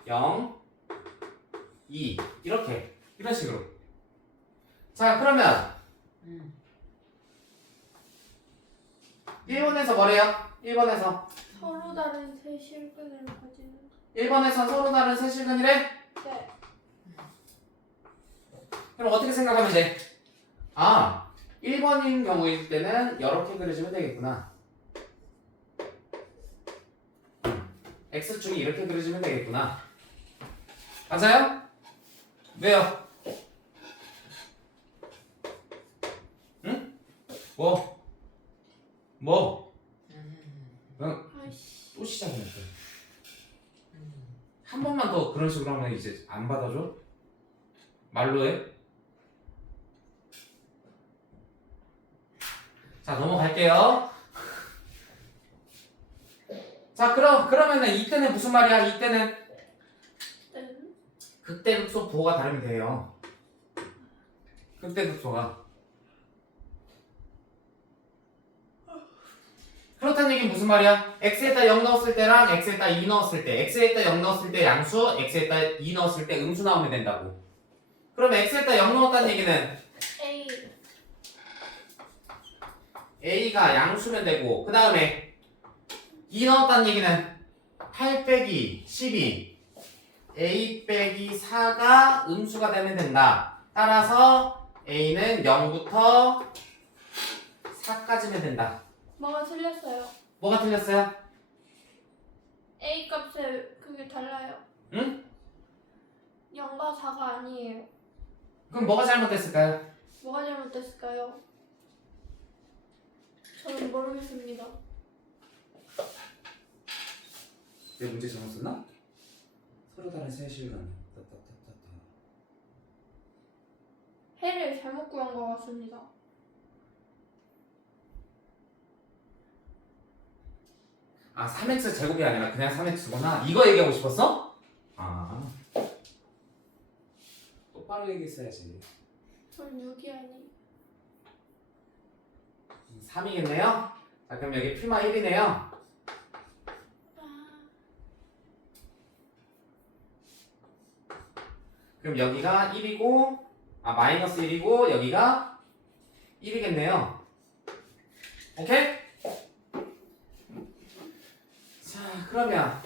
0, 2 이렇게 이런 식으로. 자 그러면 1번에서 뭐래요? 1번에서 서로 다른 세 실근을 가지는. 1번에서 서로 다른 세 실근이래? 네. 그럼 어떻게 생각하면 돼? 아 1번인 경우일 때는 이렇게 그려주면 되겠구나. x축이 이렇게 그려주면 되겠구나. 맞아요? 왜요? 응? 뭐? 응? 아이씨. 또 시작했어. 한 번만 더 그런 식으로 하면 이제 안 받아줘? 말로 해? 자 넘어갈게요. 자 그러면은 이때는 무슨 말이야? 이때는 네. 극대극소 부호가 다르면 돼요. 극대극소가. 그렇다는 얘기는 무슨 말이야? x에다 0 넣었을 때랑 x에다 2 넣었을 때 x에다 0 넣었을 때 양수, x에다 2 넣었을 때 음수 나오면 된다고. 그러면 x에다 0 넣었다는 얘기는 A. a가 양수면 되고 그 다음에 2 넣었다는 얘기는 8 빼기 12 a 빼기 4가 음수가 되면 된다. 따라서 a는 0부터 4까지면 된다. 뭐가 틀렸어요? 뭐가 틀렸어요? A 값에 그게 달라요. 응? 0과 4가 아니에요. 그럼 뭐가 잘못됐을까요? 뭐가 잘못됐을까요? 저는 모르겠습니다. 내 문제 잘못 썼나? 서로 다른 세 실간. 해를 잘못 구한 것 같습니다. 아 3x 제곱이 아니라 그냥 3x구나. 이거 얘기하고 싶었어? 아 똑바로 얘기했어야지. 전 6이 아니. 3이겠네요? 자 그럼 여기 피마 1이네요. 그럼 여기가 1이고 마이너스 1이고 여기가 1이겠네요. 오케이? 자 그러면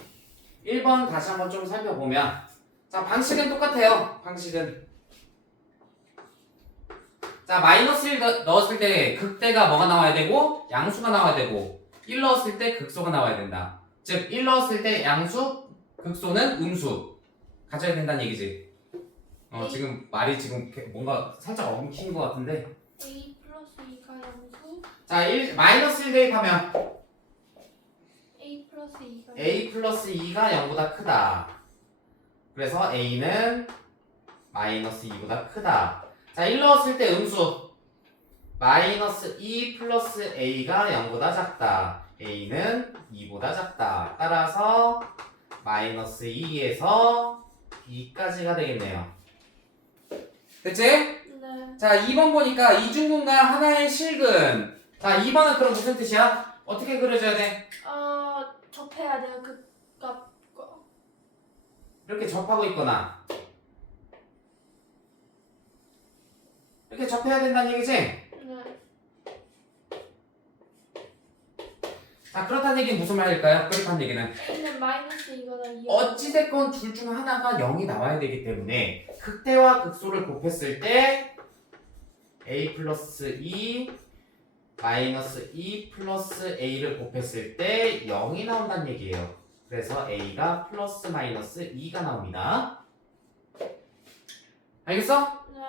1번 다시 한번 좀 살펴보면 자 방식은 똑같아요. 방식은 자 마이너스 1 넣었을 때 극대가 뭐가 나와야 되고 양수가 나와야 되고 1 넣었을 때 극소가 나와야 된다. 즉 1 넣었을 때 양수 극소는 음수 가져야 된다는 얘기지. 지금 말이 지금 뭔가 살짝 엉킨 것 같은데. A 플러스 2가 양수. 자, 마이너스 1 대입하면 A 플러스 2가 A 플러스 2가 0보다 크다. 그래서 A는 마이너스 2보다 크다. 자, 1 넣었을 때 음수 마이너스 2 플러스 A가 0보다 작다. A는 2보다 작다. 따라서 마이너스 2에서 2까지가 되겠네요. 됐지? 네. 자 2번 보니까 이중근과 하나의 실근. 자 2번은 그럼 무슨 뜻이야? 어떻게 그려줘야 돼? 접해야 돼요. 그 값과. 이렇게 접하고 있거나 이렇게 접해야 된다는 얘기지? 네. 자 그렇다는 얘기는 무슨 말일까요? 그렇다는 얘기는 A는 마이너스 2거나 2. 어찌됐건 둘 중 하나가 0이 나와야 되기 때문에 극대와 극소를 곱했을 때 A 플러스 2 마이너스 2 플러스 A를 곱했을 때 0이 나온다는 얘기예요. 그래서 A가 플러스 마이너스 2가 나옵니다. 알겠어? 네.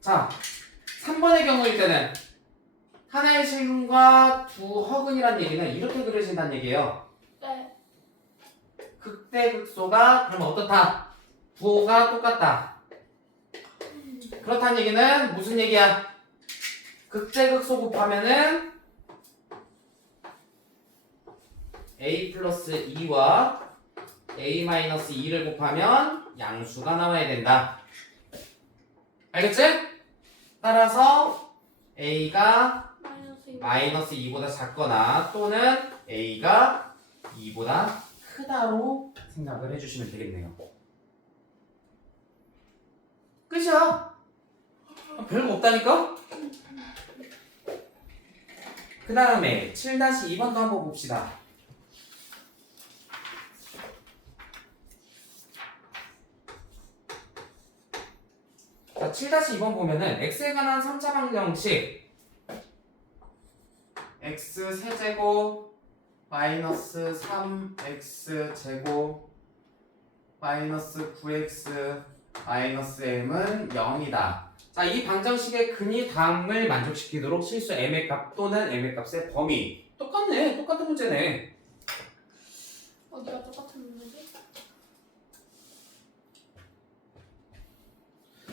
자, 3번의 경우일 때는 하나의 실근과 두 허근이란 얘기는 이렇게 그려진다는 얘기예요. 네. 극대극소가 그러면 어떻다? 부호가 똑같다. 그렇다는 얘기는 무슨 얘기야? 극대극소 곱하면은 A 플러스 2와 A 마이너스 2를 곱하면 양수가 나와야 된다. 알겠지? 따라서 A가 마이너스 2. 마이너스 2보다 작거나 또는 A가 2보다 크다로 생각을 해주시면 되겠네요. 끝이야. 별거 없다니까? 그 다음에 7-2번도 한번 봅시다. 자, 7-2번 보면은 x에 관한 3차 방정식 x 세제곱 마이너스 3x 제곱 마이너스 9x 마이너스 m은 0이다. 자, 이 방정식의 근이 다음을 만족시키도록 실수 m의 값 또는 m의 값의 범위. 똑같네. 똑같은 문제네. 어디가 똑같은 문제지?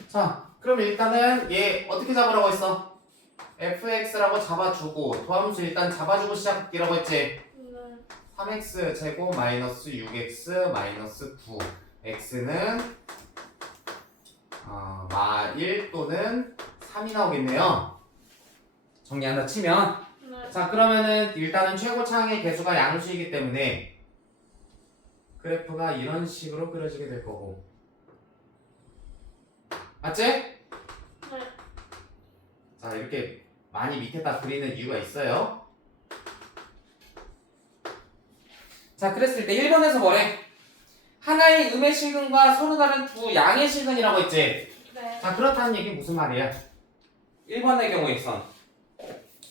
자, 그럼 일단은 얘 어떻게 잡으라고 했어? fx라고 잡아주고 도함수 일단 잡아주고 시작이라고 했지. 네. 3x 제곱 마이너스 6x 마이너스 9 x는 마1 또는 3이 나오겠네요. 정리한다 치면. 네. 자, 그러면은 일단은 최고차항의 개수가 양수이기 때문에 그래프가 이런 식으로 그려지게 될 거고, 맞지? 네. 자, 이렇게 많이 밑에다 그리는 이유가 있어요. 자, 그랬을 때 1번에서 뭐래? 하나의 음의 실근과 서로 다른 두 양의 실근이라고 했지? 네. 자, 그렇다는 얘기는 무슨 말이야? 1번의 경우에선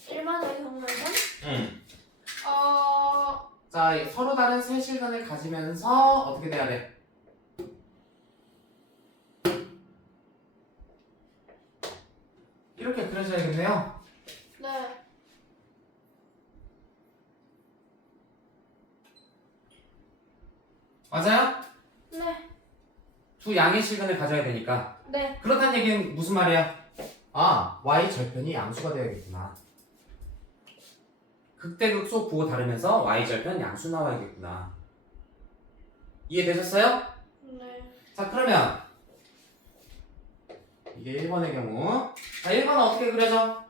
1번의 경우에는 자, 서로 다른 세 실근을 가지면서 어떻게 돼야 돼? 이렇게 그려져야겠네요. 네. 맞아요? 네. 두 양의 실근을 가져야 되니까. 네. 그렇다는 얘기는 무슨 말이야? 아, y 절편이 양수가 되어야겠구나. 극대극소 부호 다르면서 y 절편 양수 나와야겠구나. 이해되셨어요? 네. 자, 그러면 이게 1번의 경우. 자, 1번은 어떻게 그려져?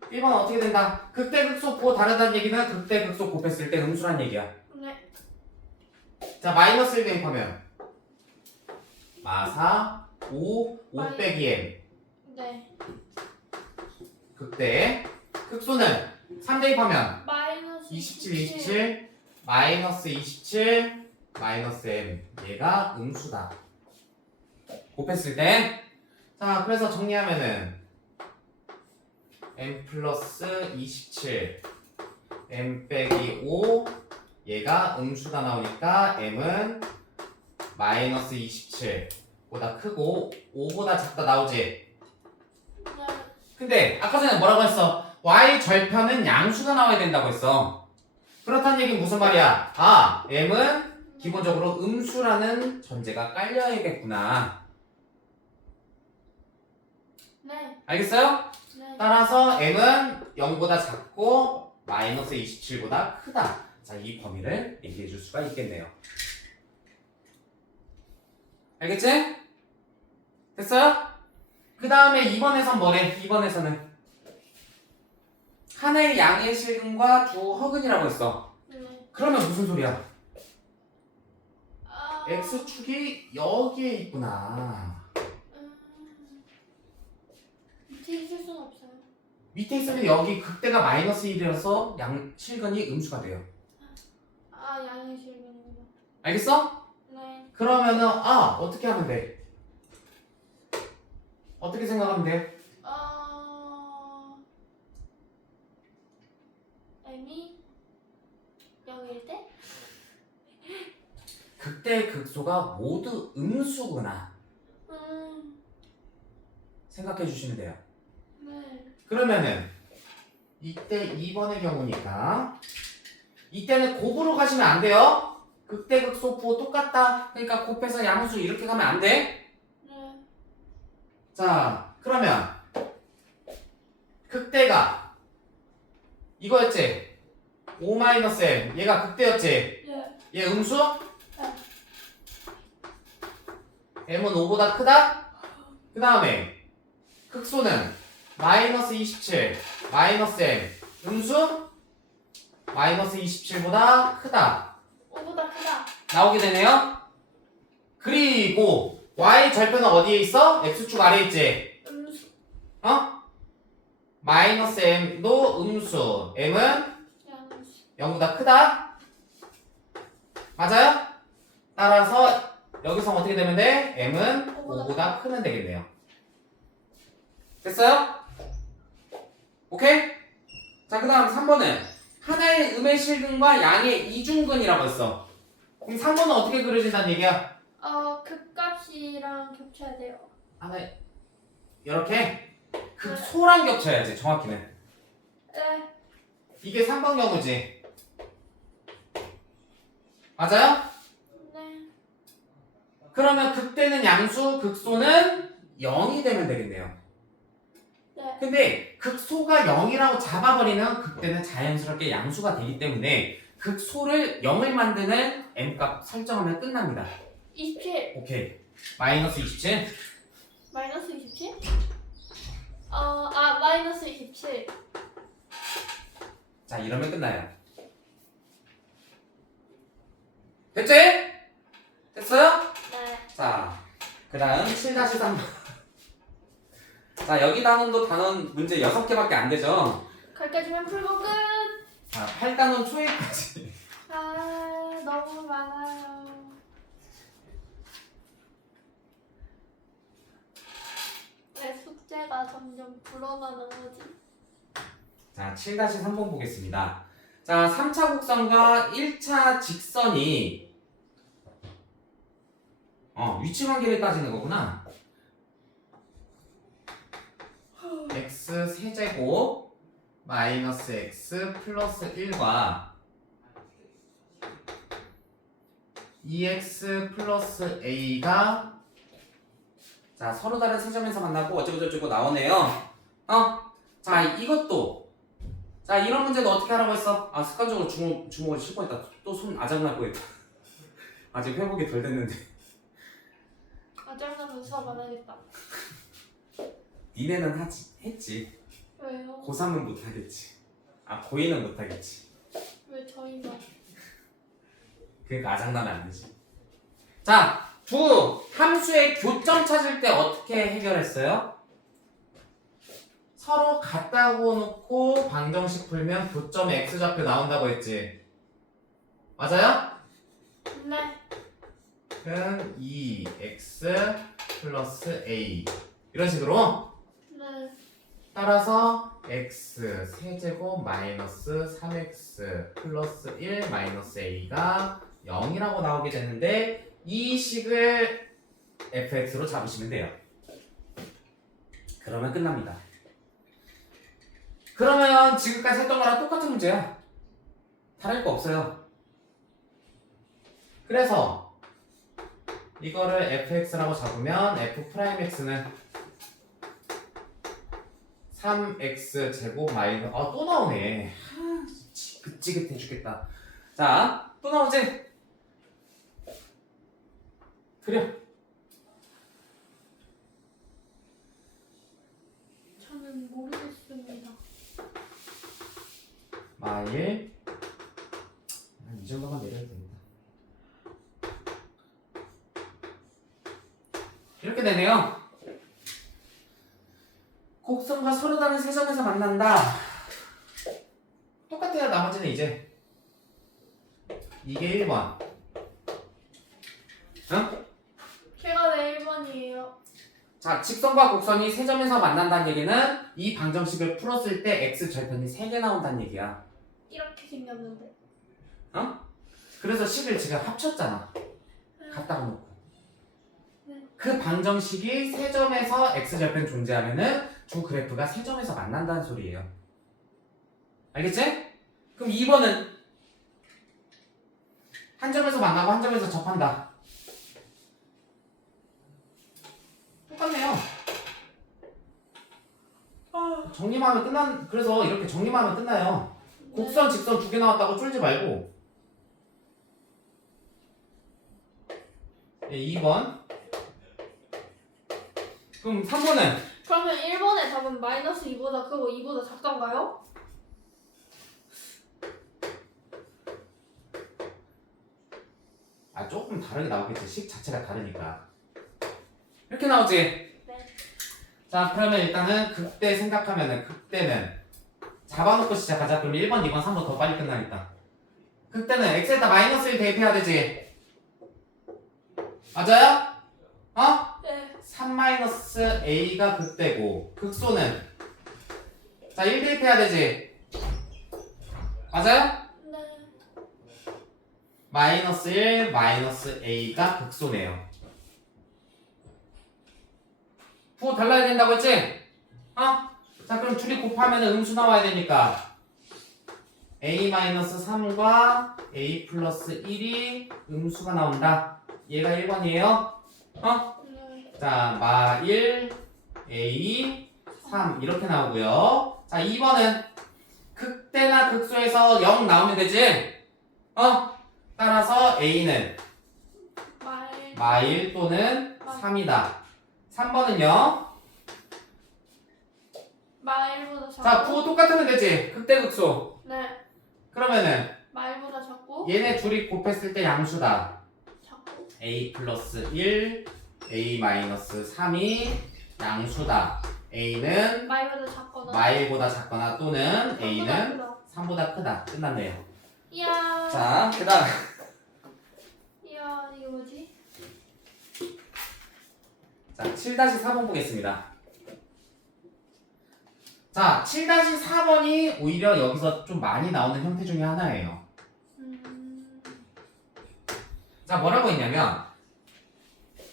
1번은 어떻게 된다? 극대극소 부호 다르다는 얘기는 극대극소 곱했을 때 음수란 얘기야. 네. 자, 마이너스 1 대입하면 마사 5 빼기 m 네. 극대 극소는 3 대입하면 마이너스 27 마이너스 27 마이너스 m 얘가 음수다. 곱했을 때. 자, 그래서 정리하면은 m 플러스 27 m 빼기 5 얘가 음수가 나오니까 m은 마이너스 27보다 크고 5보다 작다 나오지. 네. 근데 아까 전에 뭐라고 했어? y 절편은 양수가 나와야 된다고 했어. 그렇다는 얘기는 무슨 말이야? 아, m은 기본적으로 음수라는 전제가 깔려야겠구나. 네. 알겠어요? 네. 따라서 m은 0보다 작고 마이너스 27보다 크다. 자, 이 범위를 얘기해 줄 수가 있겠네요. 알겠지? 됐어요? 그 다음에 2번에선 뭐래? 2번에서는 하나의 양의 실근과 두 허근이라고 했어. 네. 그러면 무슨 소리야? 아. x축이 여기에 있구나. 밑에 있을 순 없어요. 밑에 있으면 여기 극대가 마이너스 1이라서 양 실근이 음수가 돼요. 아, 양의 실근이요. 알겠어? 네. 그러면은 어떻게 하면 돼? 어떻게 생각하면 돼? m이 0일 때? 극대 극소가 모두 음수구나 생각해 주시면 돼요. 네. 그러면은 이때 2번의 경우니까 이때는 곱으로 가시면 안 돼요. 극대 극소 부호 똑같다. 그러니까 곱해서 양수 이렇게 가면 안 돼. 네. 자, 그러면 극대가 이거였지? 5-m 얘가 극대였지? 예. 얘 음수? 네. m은 5보다 크다? 그 다음에 극소는 마이너스 27, 마이너스 m 음수? 마이너스 27보다 크다 5보다 크다. 나오게 되네요. 그리고 y 절편은 어디에 있어? x축 아래에 있지? 음수. 어? 마이너스 m도 음수 m은 양수. 0보다 크다? 맞아요? 따라서 여기서 어떻게 되면 돼? m은 5보다 크면 되겠네요. 됐어요? 오케이? 자, 그 다음 3번은 하나의 음의 실근과 양의 이중근이라고 했어. 그럼 3번은 어떻게 그려진다는 얘기야? 극값이랑 겹쳐야 돼요. 하나 이렇게 극소랑 겹쳐야지 정확히는. 네. 이게 3번 경우지. 맞아요? 네. 그러면 극대는 양수, 극소는 0이 되면 되겠네요. 네. 근데 극소가 0이라고 잡아버리면 극대는 자연스럽게 양수가 되기 때문에 극소를 0을 만드는 m값 설정하면 끝납니다. 27. 오케이. 마이너스 27. 마이너스 27? 마이너스 27. 자, 이러면 끝나요. 됐지? 됐어요? 네. 자, 그 다음 7-3번. 자, 여기 단원도 단원 문제 6개밖에 안 되죠? 거기까지만 풀고 끝. 자, 8단원 초에까지. 너무 많아요. 내 숙제가 점점 불어나는 거지. 자, 7-3번 보겠습니다. 자, 3차 곡선과 1차 직선이 위치 관계를 따지는 거구나. x 세제곱 마이너스 x 플러스 1과 2x 플러스 a가 자 서로 다른 세점에서 만나고 어쩌고저쩌고 나오네요. 자 이것도 자 이런 문제도 어떻게 하라고 했어? 습관적으로 주먹을 칠 뻔했다. 또 손 아작날 뻔했다. 아직 회복이 덜 됐는데. 짜증나면 수업 안 하겠다. 니네는 했지. 왜요? 고3은 못하겠지. 고2는 못하겠지. 왜 저희만? 그러니까 아작나면 안 되지. 자, 두 함수의 교점 찾을 때 어떻게 해결했어요? 서로 같다고 놓고 방정식 풀면 교점 x좌표 나온다고 했지. 맞아요? 네. 그럼 2x 플러스 a 이런 식으로 네. 따라서 x 세제곱 마이너스 3x 플러스 1 마이너스 a가 0이라고 나오게 되는데 이 식을 fx로 잡으시면 돼요. 그러면 끝납니다. 그러면 지금까지 했던 거랑 똑같은 문제야. 다를 거 없어요. 그래서 이거를 fx라고 잡으면 f'x는 3x 제곱 마이너스 또 나오네. 그찌긋해 죽겠다. 자, 또 나오지? 그려. 저는 모르겠습니다. 마일 이 정도만 내려도 됩니다. 이렇게 되네요. 곡선과 서로 다른 세점에서 만난다. 똑같아요. 나머지는 이제 이게 1번. 응? 걔가 왜 1번이에요? 자, 직선과 곡선이 세 점에서 만난다는 얘기는 이 방정식을 풀었을 때 x 절편이 3개 나온다는 얘기야. 이렇게 생겼는데. 그래서 식을 지금 합쳤잖아. 갖다가 놓고 네. 그 방정식이 세 점에서 x절편 존재하면은 두 그래프가 세 점에서 만난다는 소리예요. 알겠지? 그럼 2번은 한 점에서 만나고 한 점에서 접한다. 똑같네요. 정리만 하면 그래서 이렇게 정리만 하면 끝나요. 곡선, 직선 두 개 나왔다고 쫄지 말고. 네, 2번. 그럼 3번은 그러면 1번의 답은 마이너스 2보다 크고 2보다 작던가요? 조금 다르게 나오겠지. 식 자체가 다르니까. 이렇게 나오지? 네. 자, 그러면 일단은 극대 생각하면은 극대는 잡아놓고 시작하자. 그럼 1번, 2번, 3번 더 빨리 끝나니까. 극대는 x에다 마이너스 1 대입해야 되지. 맞아요? 어? 네. 3-a가 극대고 극소는 자 1 대입해야 되지. 맞아요? 네. 마이너스 1, 마이너스 a가 극소네요. 부호 달라야 된다고 했지? 어? 자 그럼 둘이 곱하면 음수 나와야 되니까 a-3과 a 플러스 1이 음수가 나온다. 얘가 1번이에요. 어? 네. 자, 마1, a, 3 이렇게 나오고요. 자, 2번은 극대나 극소에서 0 나오면 되지? 따라서 a는 마1 또는 3이다. 3번은요? 마1보다 작고. 자, 부호 똑같으면 되지? 극대, 극소. 네. 그러면은 마1보다 작고. 얘네 둘이 곱했을 때 양수다. 작고. a 플러스 1, a 마이너스 3이 양수다. a는 마1보다 작거나. 마일보다 작거나 또는 a는 크다. 3보다 크다. 끝났네요. 이야. 자, 그 다음. 이야, 이게 뭐지? 자, 7-4번 보겠습니다. 자, 7-4번이 오히려 여기서 좀 많이 나오는 형태 중에 하나예요. 자, 뭐라고 했냐면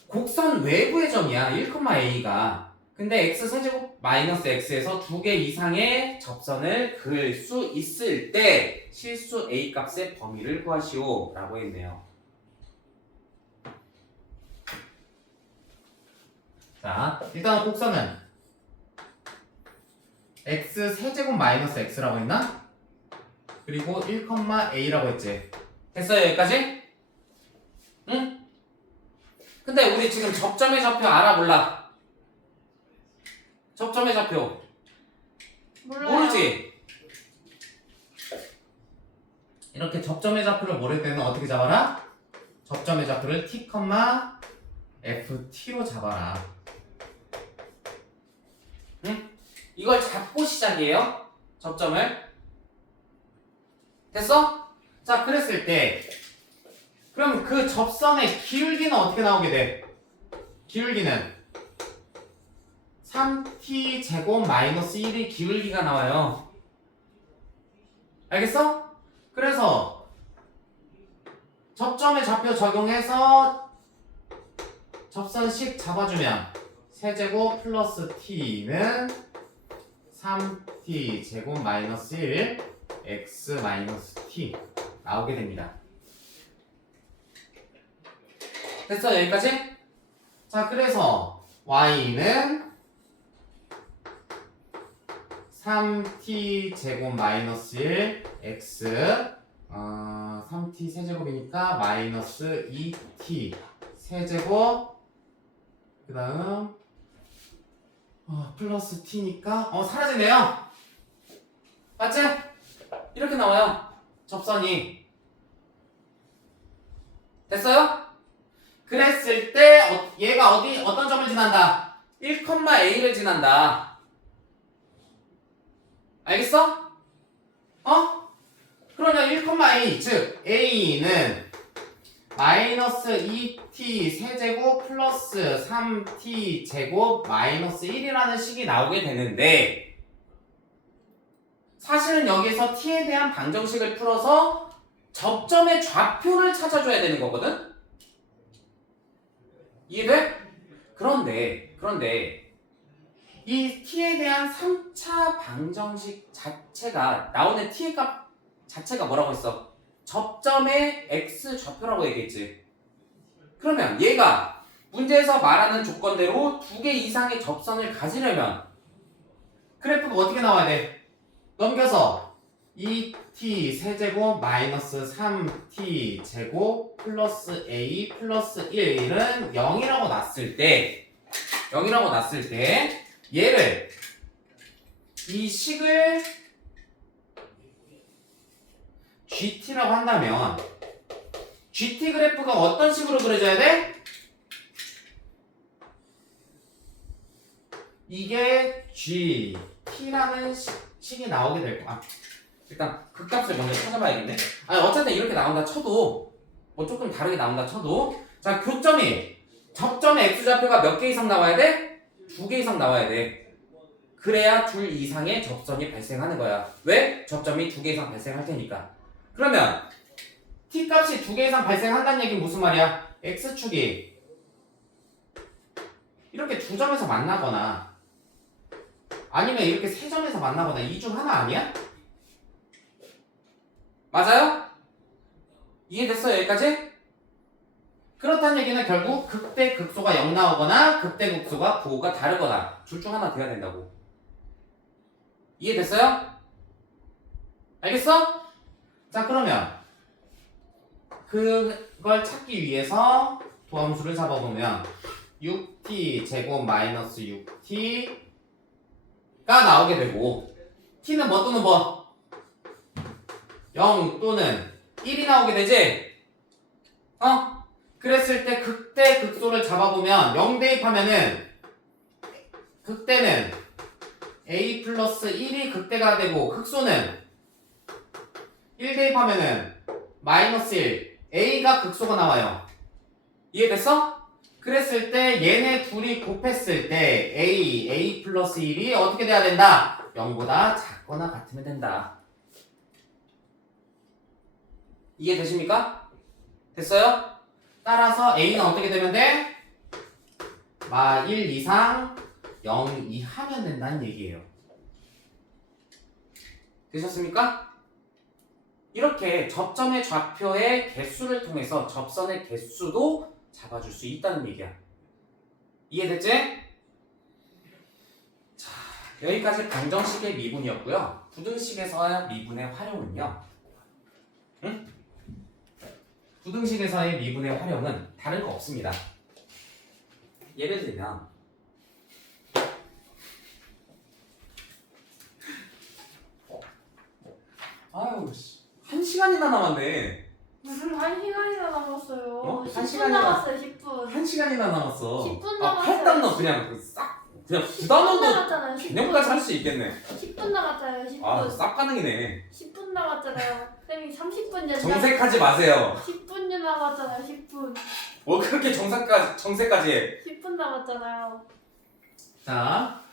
곡선 외부의 점이야. 1,a가. 근데 x세제곱 마이너스 x에서 2개 이상의 접선을 그을 수 있을 때 실수 a 값의 범위를 구하시오 라고 했네요. 자, 일단 곡선은 x 세제곱 마이너스 x라고 했나? 그리고 1,a라고 했지. 됐어요 여기까지? 응? 근데 우리 지금 접점의 좌표 알아 몰라? 접점의 좌표 몰라요. 모르지? 이렇게 접점의 좌표를 모를 때는 어떻게 잡아라? 접점의 좌표를 t, ft로 잡아라. 응? 이걸 잡고 시작이에요. 접점을. 됐어? 자, 그랬을 때 그럼 그 접선의 기울기는 어떻게 나오게 돼? 기울기는 3t 제곱 마이너스 1이 기울기가 나와요. 알겠어? 그래서 접점의 좌표 적용해서 접선식 잡아주면 세제곱 플러스 t는 3t 제곱 마이너스 1 x 마이너스 t 나오게 됩니다. 됐어 여기까지? 자 그래서 y는 3t 제곱 마이너스 1 x 3t 세제곱이니까 마이너스 2t 세제곱 그 다음 플러스 t니까 사라지네요. 맞지? 이렇게 나와요. 접선이. 됐어요? 그랬을 때 얘가 어떤 점을 지난다? 1,a를 지난다. 알겠어? 그러면 1,a 즉 a는 마이너스 2t 세제곱 플러스 3t 제곱 마이너스 1이라는 식이 나오게 되는데 사실은 여기서 t에 대한 방정식을 풀어서 접점의 좌표를 찾아줘야 되는 거거든? 이해돼? 그런데 이 t에 대한 3차 방정식 자체가 나오는 t의 값 자체가 뭐라고 했어? 접점의 x 좌표라고 얘기했지. 그러면 얘가 문제에서 말하는 조건대로 2개 이상의 접선을 가지려면 그래프가 어떻게 나와야 돼? 넘겨서 2t 세제곱 마이너스 3t 제곱 플러스 a 플러스 1은 0이라고 놨을 때 얘를 이 식을 GT라고 한다면 GT 그래프가 어떤 식으로 그려져야 돼? 이게 GT라는 식이 나오게 될 거야. 일단 극값을 먼저 찾아봐야겠네. 아니 어쨌든 이렇게 나온다 쳐도 뭐 조금 다르게 나온다 쳐도 자 교점이 접점의 x좌표가 몇 개 이상 나와야 돼? 2개 이상 나와야 돼. 그래야 둘 이상의 접선이 발생하는 거야. 왜? 접점이 2개 이상 발생할 테니까. 그러면 t 값이 2개 이상 발생한다는 얘기는 무슨 말이야? x축이 이렇게 두 점에서 만나거나 아니면 이렇게 세 점에서 만나거나 이 중 하나 아니야? 맞아요? 이해됐어요? 여기까지? 그렇다는 얘기는 결국 극대 극소가 0 나오거나 극대 극소가 부호가 다르거나 둘 중 하나 돼야 된다고. 이해됐어요? 알겠어? 자 그러면 그걸 찾기 위해서 도함수를 잡아보면 6t 제곱 마이너스 6t가 나오게 되고 t는 뭐 또는 뭐? 0 또는 1이 나오게 되지? 그랬을 때 극대 극소를 잡아보면 0 대입하면은 극대는 a 플러스 1이 극대가 되고 극소는 1 대입하면은 마이너스 1 a가 극소가 나와요. 이해됐어? 그랬을 때 얘네 둘이 곱했을 때 a 플러스 1이 어떻게 돼야 된다? 0보다 작거나 같으면 된다. 이해되십니까? 됐어요? 따라서 a는 어떻게 되면 돼? 1 이상 0 이하면 된다는 얘기예요. 되셨습니까? 이렇게 접점의 좌표의 개수를 통해서 접선의 개수도 잡아줄 수 있다는 얘기야. 이해됐지? 자, 여기까지 방정식의 미분이었고요. 부등식에서의 미분의 활용은요. 부등식에서의 미분의 활용은 다른 거 없습니다. 예를 들면 아유 씨. 1시간이나 남았네. 무슨 1시간이나 남았어요. 어? 10분 1시간이나 남았어요. 10분. 1시간이나 남았어. 10분 아, 남았어요. 팔당 너 그냥 싹 그냥 10분 부담 넣어도 남았잖아요. 10분. 개념까지 할 수 있겠네. 10분 남았잖아요. 10분. 아, 싹 가능이네. 10분 남았잖아요. 쌤이 30분 전. 정색하지 마세요. 10분 남았잖아요. 10분. 뭐 그렇게 정색까지 해. 10분 남았잖아요. 자.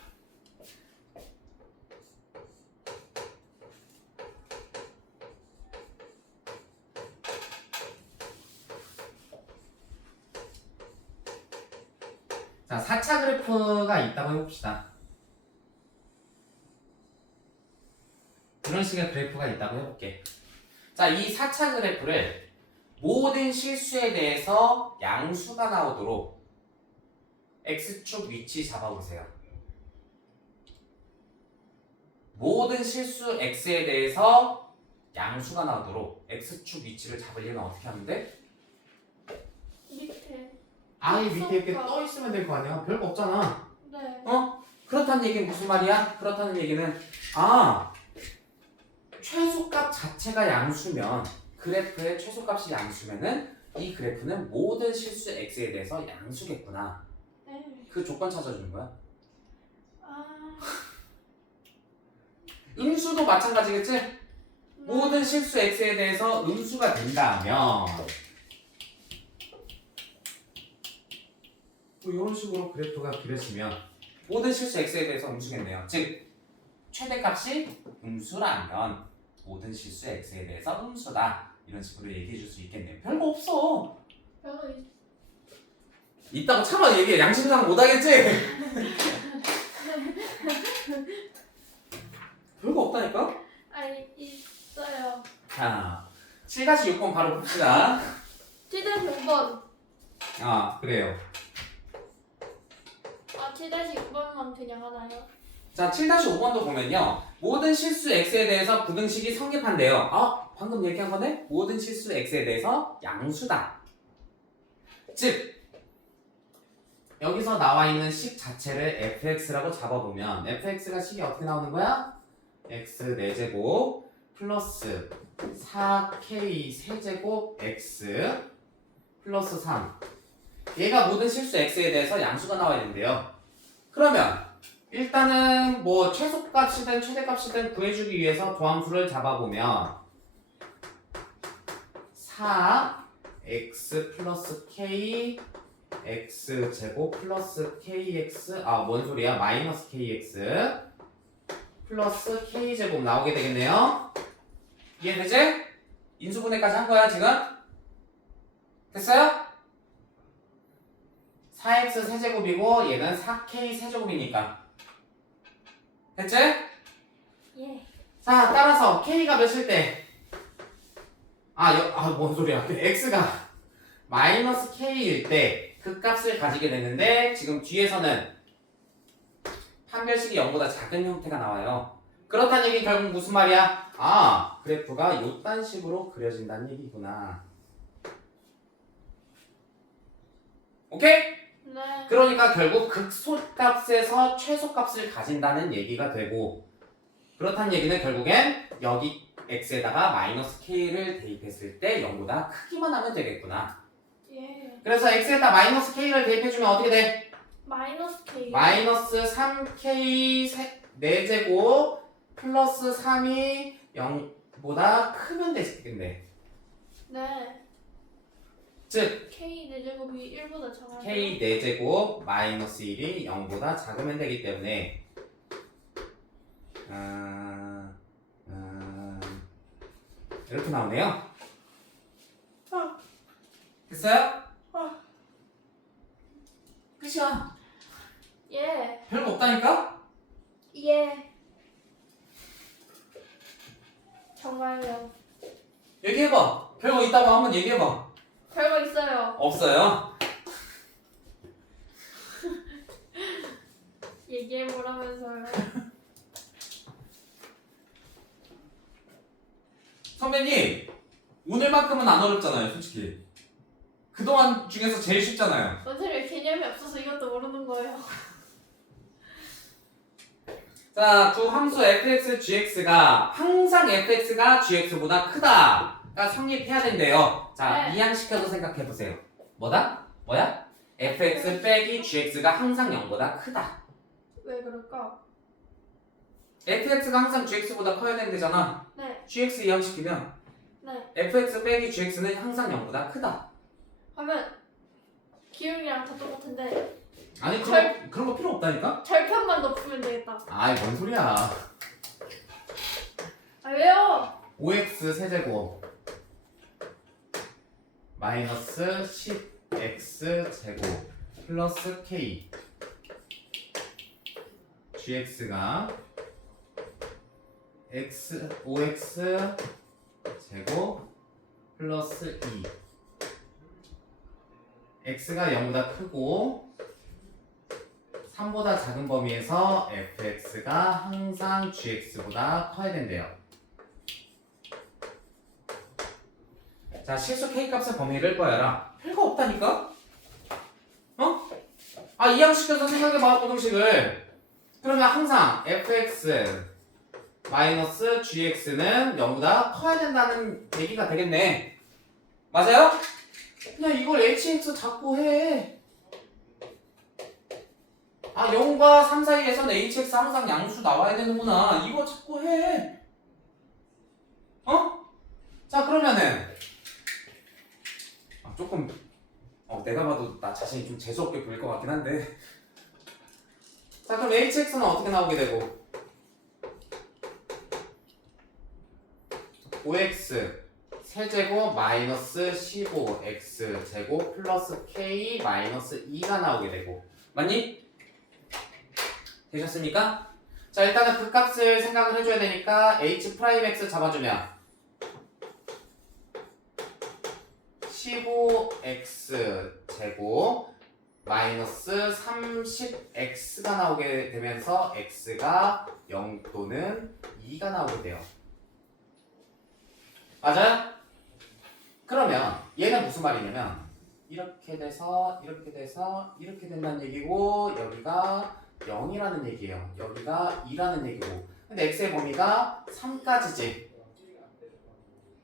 자, 4차 그래프가 있다고 해봅시다. 이런 식의 그래프가 있다고 해볼게. 자, 이 4차 그래프를 모든 실수에 대해서 양수가 나오도록 x축 위치 잡아보세요. 모든 실수 x에 대해서 양수가 나오도록 x축 위치를 잡으려면 어떻게 하면 돼? 밑에. 아예 밑에 이렇게 떠 있으면 될 거 아니야? 별거 없잖아. 네. 그렇다는 얘기는 무슨 말이야? 그렇다는 얘기는 최소값 자체가 양수면 그래프의 최소값이 양수면은 이 그래프는 모든 실수 x에 대해서 양수겠구나. 네. 그 조건 찾아주는 거야. 아. 음수도 마찬가지겠지? 모든 실수 x에 대해서 음수가 된다면 뭐 이런 식으로 그래프가 그려지면 모든 실수 x에 대해서 음수겠네요. 즉 최대값이 음수라면 모든 실수 x에 대해서 음수다. 이런 식으로 얘기해 줄 수 있겠네요. 별거 없어. 별거 있. 있다고 참아 얘기해. 양심상 못하겠지? 별거 없다니까? 아니 있어요. 자, 7-6번 바로 봅시다. 7-6번. 아, 그래요. 아 7-6번만 그냥 하나요? 자, 7-5번도 보면요. 모든 실수 x에 대해서 부등식이 성립한대요. 아, 방금 얘기한 거네? 모든 실수 x에 대해서 양수다. 즉, 여기서 나와 있는 식 자체를 fx라고 잡아보면 fx가 식이 어떻게 나오는 거야? x 4제곱 플러스 4k 세제곱 x 플러스 3. 얘가 모든 실수 x에 대해서 양수가 나와야 된대요. 그러면 일단은 뭐 최소값이든 최대값이든 구해주기 위해서 도함수를 잡아보면 4x 플러스 k x 제곱 플러스 kx 뭔 소리야? 마이너스 kx 플러스 k 제곱 나오게 되겠네요. 이해되지? 인수분해까지 한 거야 지금? 됐어요? 4x 세제곱이고 얘는 4k 세제곱이니까 됐지? 예. 자, 따라서 k가 몇일 때? 뭔 소리야? x가 마이너스 k일 때 그 값을 가지게 되는데 지금 뒤에서는 판별식이 0보다 작은 형태가 나와요. 그렇다는 얘기는 결국 무슨 말이야? 그래프가 요딴 식으로 그려진다는 얘기구나. 오케이? 네. 그러니까 결국 극소값에서 최소값을 가진다는 얘기가 되고, 그렇다는 얘기는 결국엔 여기 x에다가 마이너스 k를 대입했을 때 0보다 크기만 하면 되겠구나. 예. 그래서 x에다 마이너스 k를 대입해주면 어떻게 돼? 마이너스 K. 마이너스 3k 4제곱 플러스 3이 0보다 크면 되겠네. 네. 즉 K 4제곱이 1보다 작아요. k 4제곱 마이너스 1이 0보다 작으면 되기 때문에 이렇게 나오네요. 됐어요? 끝이야. 예. 별거 없다니까? 예. 정말요. 얘기해봐. 별거 있다고 한번 얘기해봐. 별거 있어요. 없어요? 얘기해보라면서요. 선배님, 오늘만큼은 안 어렵잖아요, 솔직히. 그동안 중에서 제일 쉽잖아요. 선생님 개념이 없어서 이것도 모르는 거예요. 자, 두 함수 fx, gx가 항상 fx가 gx보다 크다가 성립해야 된대요. 자, 네. 이항시켜서 생각해보세요. 뭐야? fx 빼기 gx가 항상 0보다 크다. 왜 그럴까? fx가 항상 gx보다 커야 된대잖아. 네. gx 이항시키면 네. fx 빼기 gx는 항상 0보다 크다. 하면 기울기랑 다 똑같은데 아니, 그런 거 필요 없다니까? 절편만 높으면 되겠다. 뭔 소리야. 왜요? 5x 세제곱 마이너스 10x 제곱 플러스 k gx가 5x 제곱 플러스 2 x가 0보다 크고 3보다 작은 범위에서 fx가 항상 gx보다 커야 된대요. 자, 실수 k 값의 범위를 구하여라. 별거 없다니까? 이항시켜서 생각해봐, 부등식을. 그러면 항상 fx 마이너스 gx는 0보다 커야 된다는 얘기가 되겠네. 맞아요? 그냥 이걸 hx 자꾸 해. 0과 3 사이에서는 hx 항상 양수 나와야 되는구나. 이거 자꾸 해. 자, 그러면은 조금 내가 봐도 나 자신이 좀 재수없게 보일 것 같긴 한데. 자, 그럼 hx는 어떻게 나오게 되고 5x 세제곱 마이너스 15x 제곱 플러스 k 마이너스 2가 나오게 되고 맞니? 되셨습니까? 자 일단은 그 값을 생각을 해줘야 되니까 h'(x) 잡아주면 15x 제곱 마이너스 30x가 나오게 되면서 x가 0 또는 2가 나오게 돼요. 맞아요? 그러면 얘는 무슨 말이냐면 이렇게 돼서 이렇게 돼서 이렇게 된다는 얘기고 여기가 0이라는 얘기예요. 여기가 2라는 얘기고 근데 x의 범위가 3까지지.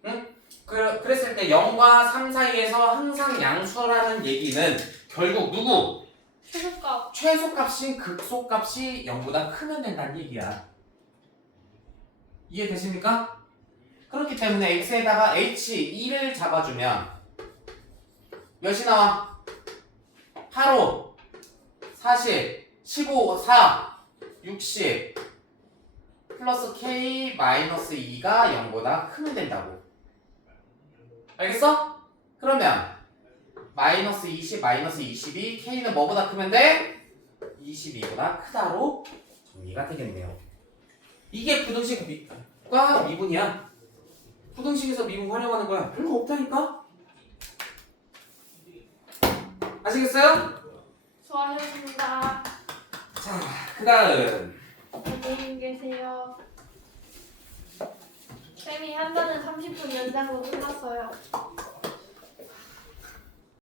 응? 그랬을 때 0과 3 사이에서 항상 양수라는 얘기는 결국 누구? 최소값. 최소값인 극소값이 0보다 크면 된다는 얘기야. 이해되십니까? 그렇기 때문에 x에다가 h2를 잡아주면 몇이 나와? 8호 40 15 4 60 플러스 k 마이너스 2가 0보다 크면 된다고. 알겠어? 그러면 마이너스 20 마이너스 22 k는 뭐보다 크면 돼? 22보다 크다로 정리가 되겠네요. 이게 부등식과 미분이야. 부등식에서 미분 활용하는 거야. 별거 없다니까? 아시겠어요? 수고하셨습니다. 자, 그 다음 안녕히 계세요. 쌤이 한 단은 30분 연장으로 끝났어요.